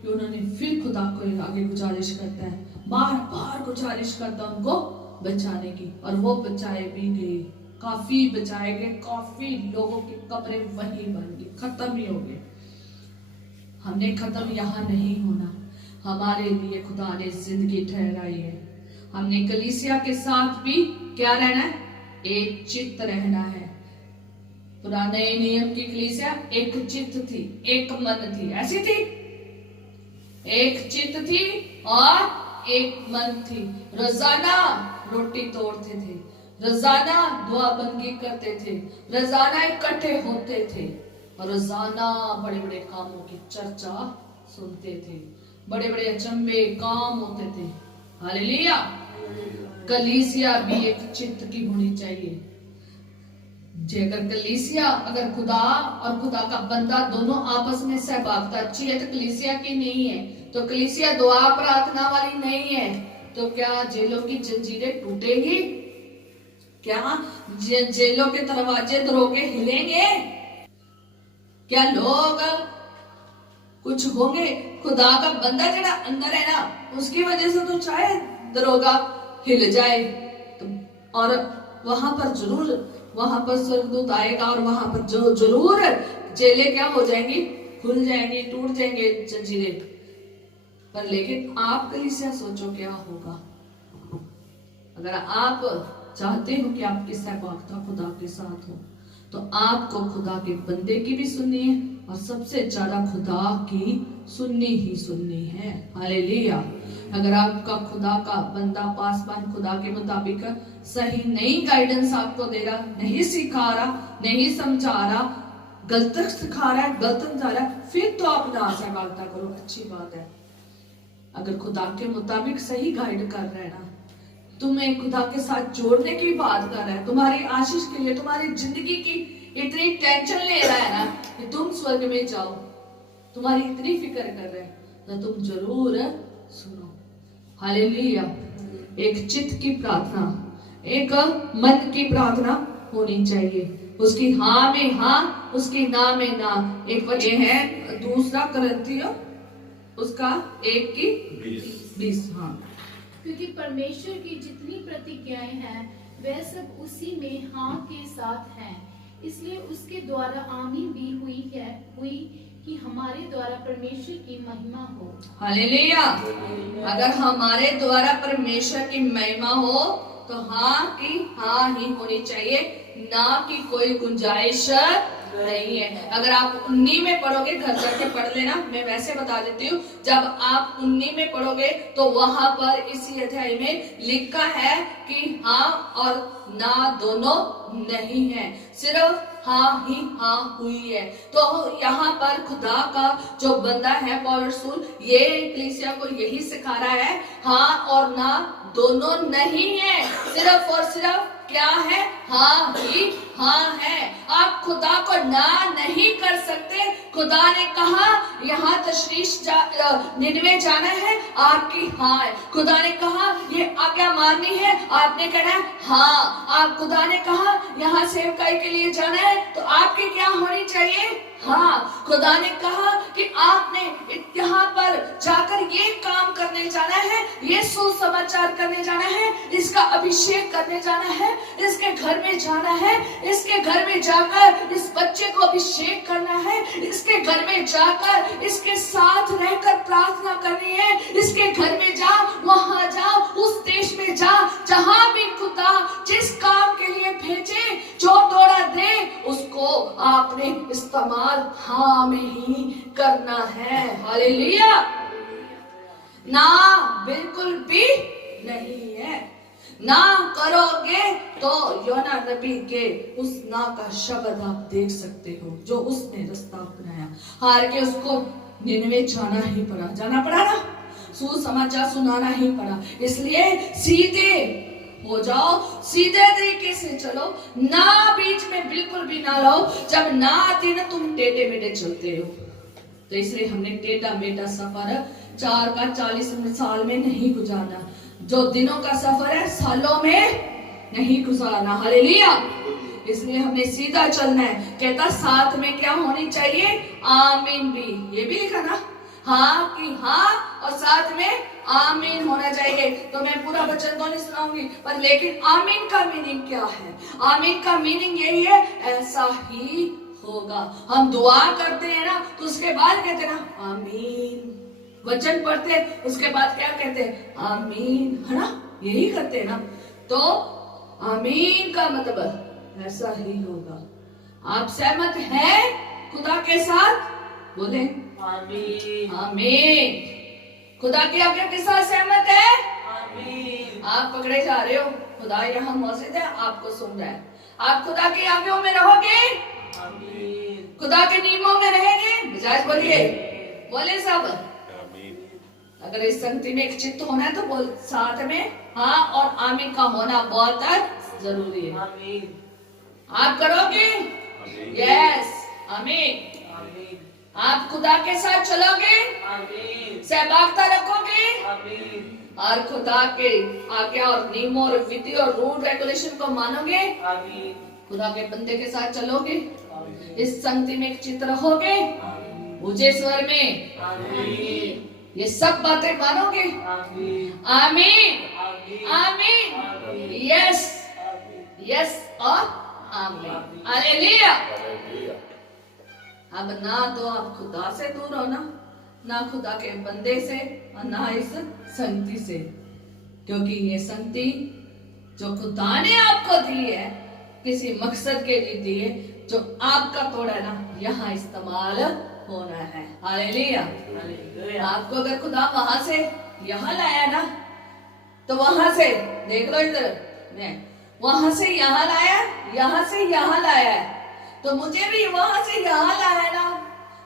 कि उन्होंने फिर खुदा को आगे गुजारिश करता है, बार बार गुजारिश करता उनको बचाने की, और वो बचाए भी गए, काफी बचाए गए, काफी लोगों की कब्रें वहीं बन गई, खत्म ही हो गए। हमने खत्म यहाँ नहीं होना, हमारे लिए खुदा ने जिंदगी ठहराई है। हमने कलीसिया के साथ भी क्या रहना है, एक चित्त रहना है। पुराने नियम की कलीसिया एक चित्त थी, एक मन थी, ऐसी थी, एक चित्त थी और एक मन थी। रोजाना रोटी तोड़ते थे, रोजाना दुआ बंदगी करते थे, रोजाना इकट्ठे होते थे, और रोजाना बड़े बड़े कामों की चर्चा सुनते थे, बड़े बड़े अचंभे काम होते थे। हालेलुया। कलीसिया भी एक चित्त की होनी चाहिए। अगर कलीसिया, अगर खुदा और खुदा का बंदा दोनों आपस में सहभागिता अच्छी है, तो कलीसिया की नहीं है, तो कलीसिया दुआ प्रार्थना वाली नहीं है, तो क्या जेलों की जंजीरें टूटेंगी? क्या जेलों के दरवाजे दरोगे हिलेंगे? क्या लोग कुछ होंगे? खुदा का बंदा जरा अंदर है ना, उसकी वजह से तो चाहे दरोगा हिल जाए, तो और वहां पर जरूर, वहां पर स्वर्गदूत आएगा और वहां पर जो जरूर जेलें क्या हो जाएंगी, खुल जाएंगी, टूट जाएंगे जंजीरें। पर लेकिन आप कलीसिया सोचो क्या होगा अगर आप चाहते हो कि आपकी सहभागिता खुदा के साथ हो, तो आपको खुदा के बंदे की भी सुननी है, और सबसे ज्यादा खुदा की सुननी ही सुननी है। हालेलुया। अगर आपका खुदा का बंदा पासवान खुदा के मुताबिक सही नहीं गाइडेंस आपको दे रहा, नहीं सिखा रहा, नहीं समझा रहा, गलत सिखा रहा है, गलत समझा रहा है, फिर तो आप ना सहभागिता करो, अच्छी बात है। अगर खुदा के मुताबिक सही गाइड कर रहे हैं ना, तुम्हें खुदा के साथ जोड़ने की बात कर रहा है, तुम्हारी आशीष के लिए, तुम्हारी जिंदगी की इतनी टेंशन ले रहा है ना कि तुम स्वर्ग में जाओ, तुम्हारी इतनी फिक्र कर रहे हैं, तो तुम जरूर सुनो। हालेलुया। एक चित्त की प्रार्थना, एक मन की प्रार्थना होनी चाहिए। उसकी हाँ में हाँ, उसकी ना में ना। एक वचन है 2 कुरिन्थियों उसका 1:20। हाँ, क्योंकि परमेश्वर की जितनी प्रतिज्ञाएं हैं वह सब उसी में हाँ के साथ हैं, इसलिए उसके द्वारा आमीन भी हुई कि हमारे द्वारा परमेश्वर की महिमा हो। हालेलुया। अगर हमारे द्वारा परमेश्वर की महिमा हो तो हाँ की हाँ ही होनी चाहिए, ना कि कोई गुंजाइश नहीं है। अगर आप 19 में पढ़ोगे, घर जाके पढ़ लेना, मैं वैसे बता देती हूँ। जब आप 19 में पढ़ोगे तो वहां पर इसी अध्याय में लिखा है कि हाँ और ना दोनों नहीं है, सिर्फ हाँ ही हाँ हुई है। तो यहाँ पर खुदा का जो बंदा है पौल रसूल, ये कलीसिया को यही सिखा रहा है, हाँ और ना दोनों नहीं है, सिर्फ और सिर्फ क्या है, हाँ ही हाँ है। आप खुदा को ना नहीं कर सकते। खुदा ने कहा यहाँ तशरीश निनवे जाना है, आपकी हाँ है। खुदा ने कहा ये आज्ञा माननी है, आपने कहना है हाँ। आप खुदा ने कहा यहाँ सेवकाई के लिए जाना है, तो आपकी क्या होनी चाहिए, हाँ। खुदा ने कहा कि आपने यहाँ पर जाकर ये काम करने जाना है, ये सुसमाचार करने जाना है, इसका अभिषेक करने जाना है, इसके घर में जाना है, इसके घर में जाकर इस बच्चे को अभिषेक करना है, इसके घर में जाकर इसके साथ रहकर प्रार्थना करनी है, इसके घर में जा, वहां जा, उस देश में जा जहां भी खुदा जिस काम के लिए भेजे, जो दौड़ा दे, उसको आपने इस्तेमाल हाँ में ही करना है। हालेलुया। ना बिल्कुल भी नहीं है। ना करोगे तो योना नबी के उस ना का शब्द आप देख सकते हो, जो उसने रास्ता अपनाया, हार के उसको निनवे जाना पड़ा ना, सुसमाचार सुनाना ही पड़ा। इसलिए सीधे हो जाओ, सीधे तरीके से चलो, ना बीच में बिल्कुल भी ना लो। जब ना आती ना, तुम टेढ़े मेढ़े चलते हो। तो इसलिए हमने टेढ़ा मेढ़ा सफर 4 का 40 साल में नहीं गुजारना, जो दिनों का सफर है सालों में नहीं गुजारना। हालेलुया। इसलिए हमने सीधा चलना है। कहता साथ में क्या होनी चाहिए, आमीन भी। ये भी लिखा ना, हाँ की हाँ और साथ में आमीन होना चाहिए। तो मैं पूरा वचन तो नहीं सुनाऊंगी, पर लेकिन आमीन का मीनिंग क्या है? आमीन का मीनिंग यही है, ऐसा ही होगा। हम दुआ करते हैं ना, तो उसके बाद कहते हैं ना आमीन। वचन पढ़ते हैं, उसके बाद क्या कहते हैं, आमीन, है ना, यही करते हैं ना। तो आमीन का मतलब ऐसा ही होगा। आप सहमत हैं खुदा के साथ? बोले आमीन। आमीन। खुदा की आज्ञा के साथ सहमत है? आमीन। आप पकड़े जा रहे हो, खुदा यहाँ मौजूद है, आपको सुन रहा है। आप खुदा की आज्ञाओं में रहोगे, आमीन। खुदा के नियमों में रहेंगे, मिजाज बोलिए, बोले सब। अगर इस संगति में एक चित्त होना है तो बोल साथ में हाँ और आमीन का होना बहुत जरूरी है। आमीन। आप करोगे? यस, आमीन। आप खुदा के साथ चलोगे, आमीन। सहभागिता रखोगे, आमीन। और खुदा के आज्ञा और नियमों और विधि और रूल रेगुलेशन को मानोगे, आमीन। खुदा के बंदे के साथ चलोगे, आमीन। इस संगति में एक चित्त रहोगे, ऊंचे स्वर में, आमीन। ये सब बातें मानोगे, आमीन। आमीन, आमीन, यस, यस और आमीन। हालेलुया। अब ना तो आप खुदा से दूर हो ना खुदा के बंदे से, और ना इस संगति से, क्योंकि ये संगति जो खुदा ने आपको दी है किसी मकसद के लिए दी है, जो आपका तोड़ा है ना, यहाँ इस्तेमाल होना है। हालेलुया। आपको अगर खुदा वहां से यहाँ लाया ना, तो वहां से देख लो इधर, मैं वहां से यहाँ लाया, यहाँ से यहाँ लाया है, तो मुझे भी वहां से यहाँ लाया ना,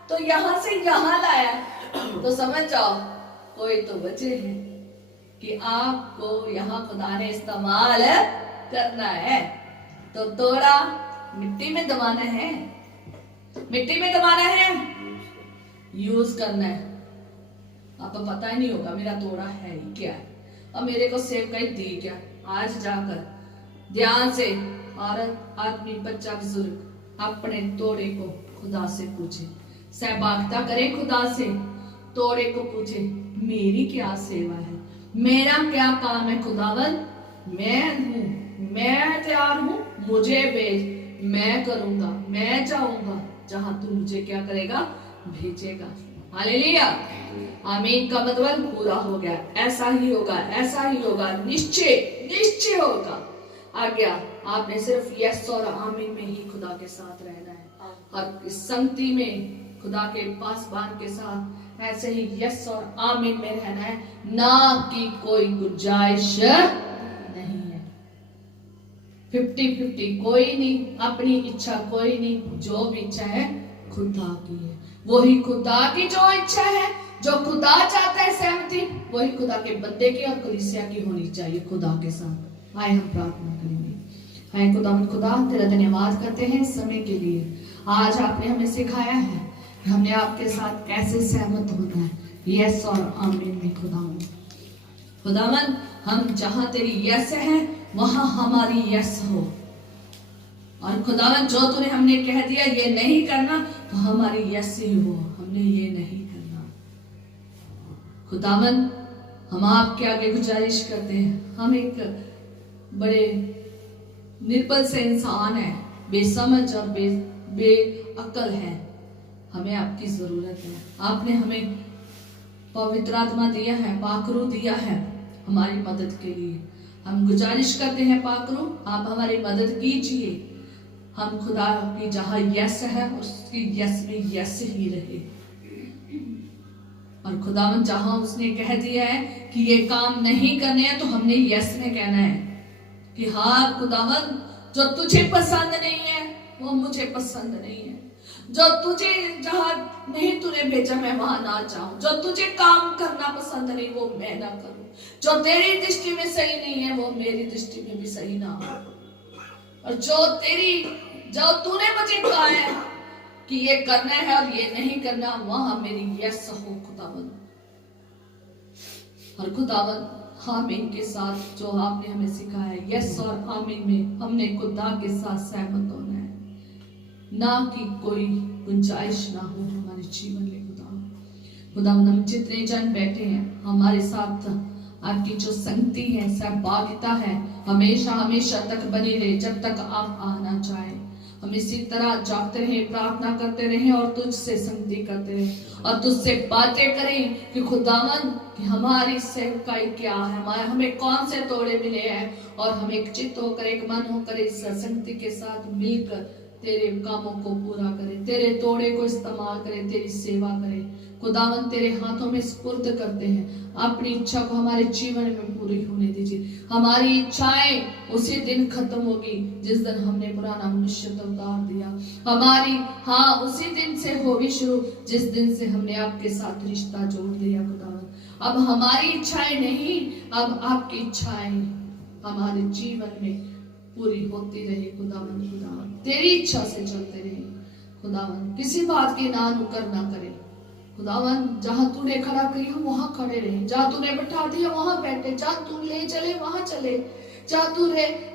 तो यहाँ से यहाँ लाया, तो समझ जाओ कोई तो वजह है कि आपको यहाँ खुदा ने इस्तेमाल करना है। तो तोड़ा मिट्टी में दबाना है, मिट्टी में दबाना है, यूज करना है। आपको पता ही नहीं होगा मेरा तोड़ा है ही क्या है, और मेरे को सेब कहीं दी क्या। आज जाकर ध्यान से औरत, आदमी, बच्चा, बुजुर्ग अपने तोड़े को खुदा से पूछे, सहभागिता करें खुदा से, तोड़े को पूछे मेरी क्या सेवा है, मेरा क्या काम है खुदावन, मैं हूं, मैं तैयार हूं, मुझे भेज, मैं करूंगा, मैं जाऊंगा जहां तू मुझे क्या करेगा, भेजेगा। हालेलुया, आमीन का मतलब पूरा हो गया, ऐसा ही होगा, ऐसा ही होगा, निश्चय निश्चय होगा। आज्ञा आपने सिर्फ यस और आमीन में ही खुदा के साथ रहना है, और इस संगति में खुदा के पासबान के साथ ऐसे ही यस और आमीन में रहना है, ना कि कोई गुंजाइश नहीं है। 50-50 कोई नहीं, अपनी इच्छा कोई नहीं, जो भी इच्छा है खुदा की है, वही खुदा की जो इच्छा है, जो खुदा चाहता है सहमति, वही खुदा के बंदे की और कलीसिया की होनी चाहिए खुदा के साथ। आए हम प्रार्थना करेंगे। आए खुदा तेरा धन्यवाद करते हैं इस समय के लिए। आज आपने हमें सिखाया है कि हमने आपके साथ कैसे सहमत होना है, यस और आमीन में। खुदावन हम जहां तेरी यस है वहां हमारी यस हो, और खुदावन जो तूने हमने कह दिया ये नहीं करना, तो हमारी यस ही हो, हमने ये नहीं करना। खुदावन हम आपके आगे गुजारिश करते हैं, हम एक बड़े निर्बल से इंसान है, बेसमझ और बेअक्ल है, हमें आपकी जरूरत है। आपने हमें पवित्र आत्मा दिया है, पाकरू दिया है हमारी मदद के लिए। हम गुजारिश करते हैं पाकरू आप हमारी मदद कीजिए, हम खुदा की जहां यस है उसकी यस में यस ही रहे, और खुदावन जहां उसने कह दिया है कि ये काम नहीं करने हैं, तो हमने यस में कहना है कि हाँ खुदावन जो तुझे पसंद नहीं है वो मुझे पसंद नहीं है, जो तुझे जहां नहीं तूने भेजा मैं वहां ना जाऊं, जो तुझे काम करना पसंद नहीं वो मैं ना करूं, जो तेरी दृष्टि में सही नहीं है वो मेरी दृष्टि में भी सही ना हो, और जो तूने मुझे कहा है कि ये करना है और ये नहीं करना, वहां मेरी यस हो खुदावन। और खुदावन आमीन के साथ जो आपने हमें सिखाया है, यस और आमीन में हमने खुदा के साथ सहमत होना है, ना कि कोई गुंजाइश ना हो हमारे जीवन में। खुदावन हम जितने जन बैठे हैं हमारे साथ आपकी जो संगति है, सहभागिता है, हमेशा हमेशा तक बनी रहे, जब तक आप आना चाहे। हम इसी तरह जागते रहे, प्रार्थना करते रहे और तुझसे संगति करते रहे और तुझसे बातें करें कि खुदावन कि हमारी सेवकाई क्या है, हमें कौन से तोड़े मिले हैं, और हम एक चित्त होकर, एक मन होकर इस संगति के साथ मिलकर तेरे कामों को पूरा करें, तेरे तोड़े को इस्तेमाल करें, तेरी सेवा करें। खुदावन तेरे हाथों में सुपुर्द करते हैं, अपनी इच्छा को हमारे जीवन में पूरी होने दीजिए। हमारी इच्छाएं उसी दिन खत्म होगी जिस दिन हमने पुराना मनुष्य उतार दिया, हमारी उसी दिन से होगी शुरू जिस दिन से हमने आपके साथ रिश्ता जोड़ दिया। खुदावन अब हमारी इच्छाएं नहीं, अब आपकी इच्छाएं हमारे जीवन में पूरी होती रहे। खुदावन तेरी इच्छा से चलते रहे। खुदावन किसी बात की ना नुकर ना करे। खुदावन जहां तूने खड़ा किया वहां खड़े रहे, जहां तूने बैठा दिया वहां बैठे, जहां तू ले चले वहां चले, जहां तू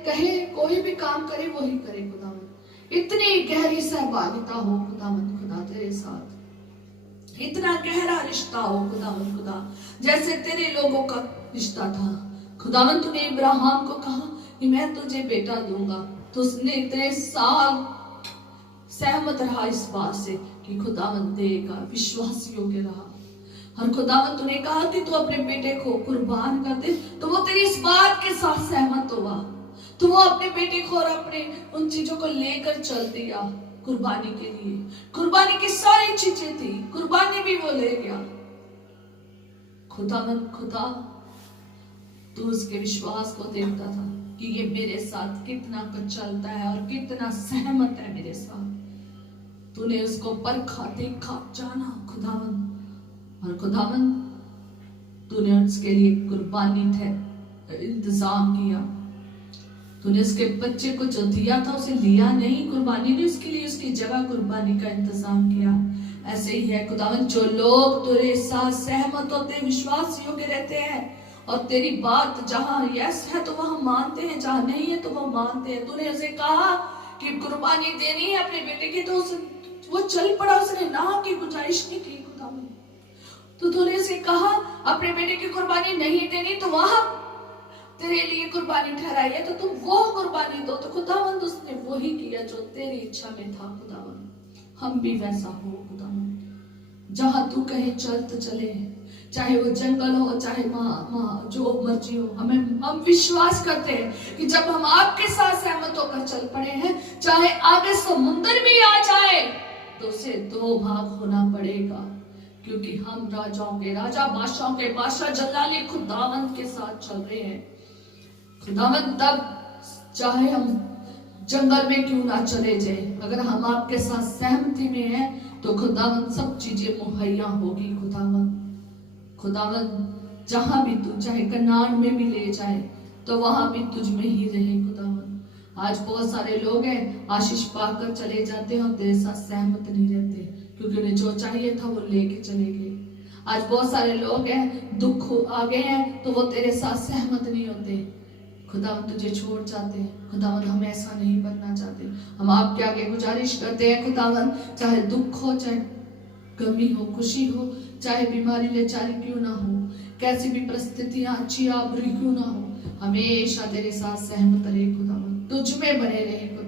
कहे कोई भी काम करे वही करे। खुदावन इतनी गहरी सहभागिता हो खुदावन, खुदा तेरे साथ इतना गहरा रिश्ता हो खुदावन, खुदा जैसे तेरे लोगों का रिश्ता था। खुदावन तूने इब्राहिम को कहा कि मैं तुझे बेटा दूंगा, तो उसने इतने साल सहमत रहा इस बात से कि खुदावन देगा, विश्वास योग्य रहा। और खुदावन तूने कहा कि तू अपने बेटे को कुर्बान कर दे, तो वो तेरी इस बात के साथ सहमत हुआ, तो वो अपने बेटे को और अपने उन चीजों को लेकर चल दिया कुर्बानी के लिए। कुर्बानी की सारी चीजें थी, कुर्बानी भी वो ले गया। खुदावन खुदा तू उसके विश्वास को देखता था कि ये मेरे साथ कितना कुछ चलता है और कितना सहमत है मेरे साथ। तूने उसको परखा, देखा, जाना खुदावन, और खुदावन तूने उसके लिए कुर्बानी थे इंतजाम किया। तूने उसके बच्चे को जो दिया था उसे लिया नहीं, कुर्बानी नहीं, उसके लिए उसकी जगह कुर्बानी का इंतजाम किया। ऐसे ही है खुदावन, जो लोग तेरे साथ सहमत होते, विश्वास योग्य रहते हैं और तेरी बात जहां यस है तो वहां मानते हैं, जहां नहीं है तो वो मानते हैं। तूने उसे कहा कि कुर्बानी देनी है अपने बेटे की, तो वो चल पड़ा, उसने ना की गुजारिश नहीं की खुदावन। तो तूने उसे कहा अपने बेटे की कुर्बानी नहीं देनी, तो वहां तेरे लिए कुर्बानी ठहराई है तो तुम वो कुर्बानी दो। तो खुदावंद उसने वही किया जो तेरी इच्छा में था खुदावंद। हम भी वैसा हो खुदावंद, जहां तू कहे चल तो चले, चाहे वो जंगल हो, चाहे जो मर्जी हो। हम विश्वास करते हैं कि जब हम आपके साथ सहमत होकर चल पड़े हैं, चाहे आगे समुद्र भी आ जाए तो उसे दो भाग होना पड़ेगा, क्योंकि हम राजाओं के राजा, बादशाहों के बादशाह, जलाली खुदावंद के साथ चल रहे हैं। खुदावंद तब चाहे हम जंगल में क्यों ना चले जाए, अगर हम आपके साथ सहमति में हैं तो खुदावंद सब चीजें मुहैया होगी। खुदावंद जहां भी तू चाहे कनान में भी ले जाए तो वहां भी तुझ में ही रहे खुदावंद। आज बहुत सारे लोग हैं आशीष पाकर चले जाते हैं और तेरे साथ सहमत नहीं रहते, क्योंकि उन्हें जो चाहिए था वो लेके चले गए। आज बहुत सारे लोग हैं दुख आ गए हैं तो वो तेरे साथ सहमत नहीं होते, खुदावंद तुझे छोड़ जाते हैं। खुदावंद हम ऐसा नहीं बनना चाहते। हम आपके आगे गुजारिश करते हैं खुदावंद, चाहे दुख हो, चाहे गमी हो, खुशी हो, चाहे बीमारी लाचारी क्यों ना हो, कैसी भी परिस्थितियां अच्छी या बुरी क्यों ना हो, हमेशा तेरे साथ सहमत रहे खुदावंद, तुझ में बने रहे खुदावंद।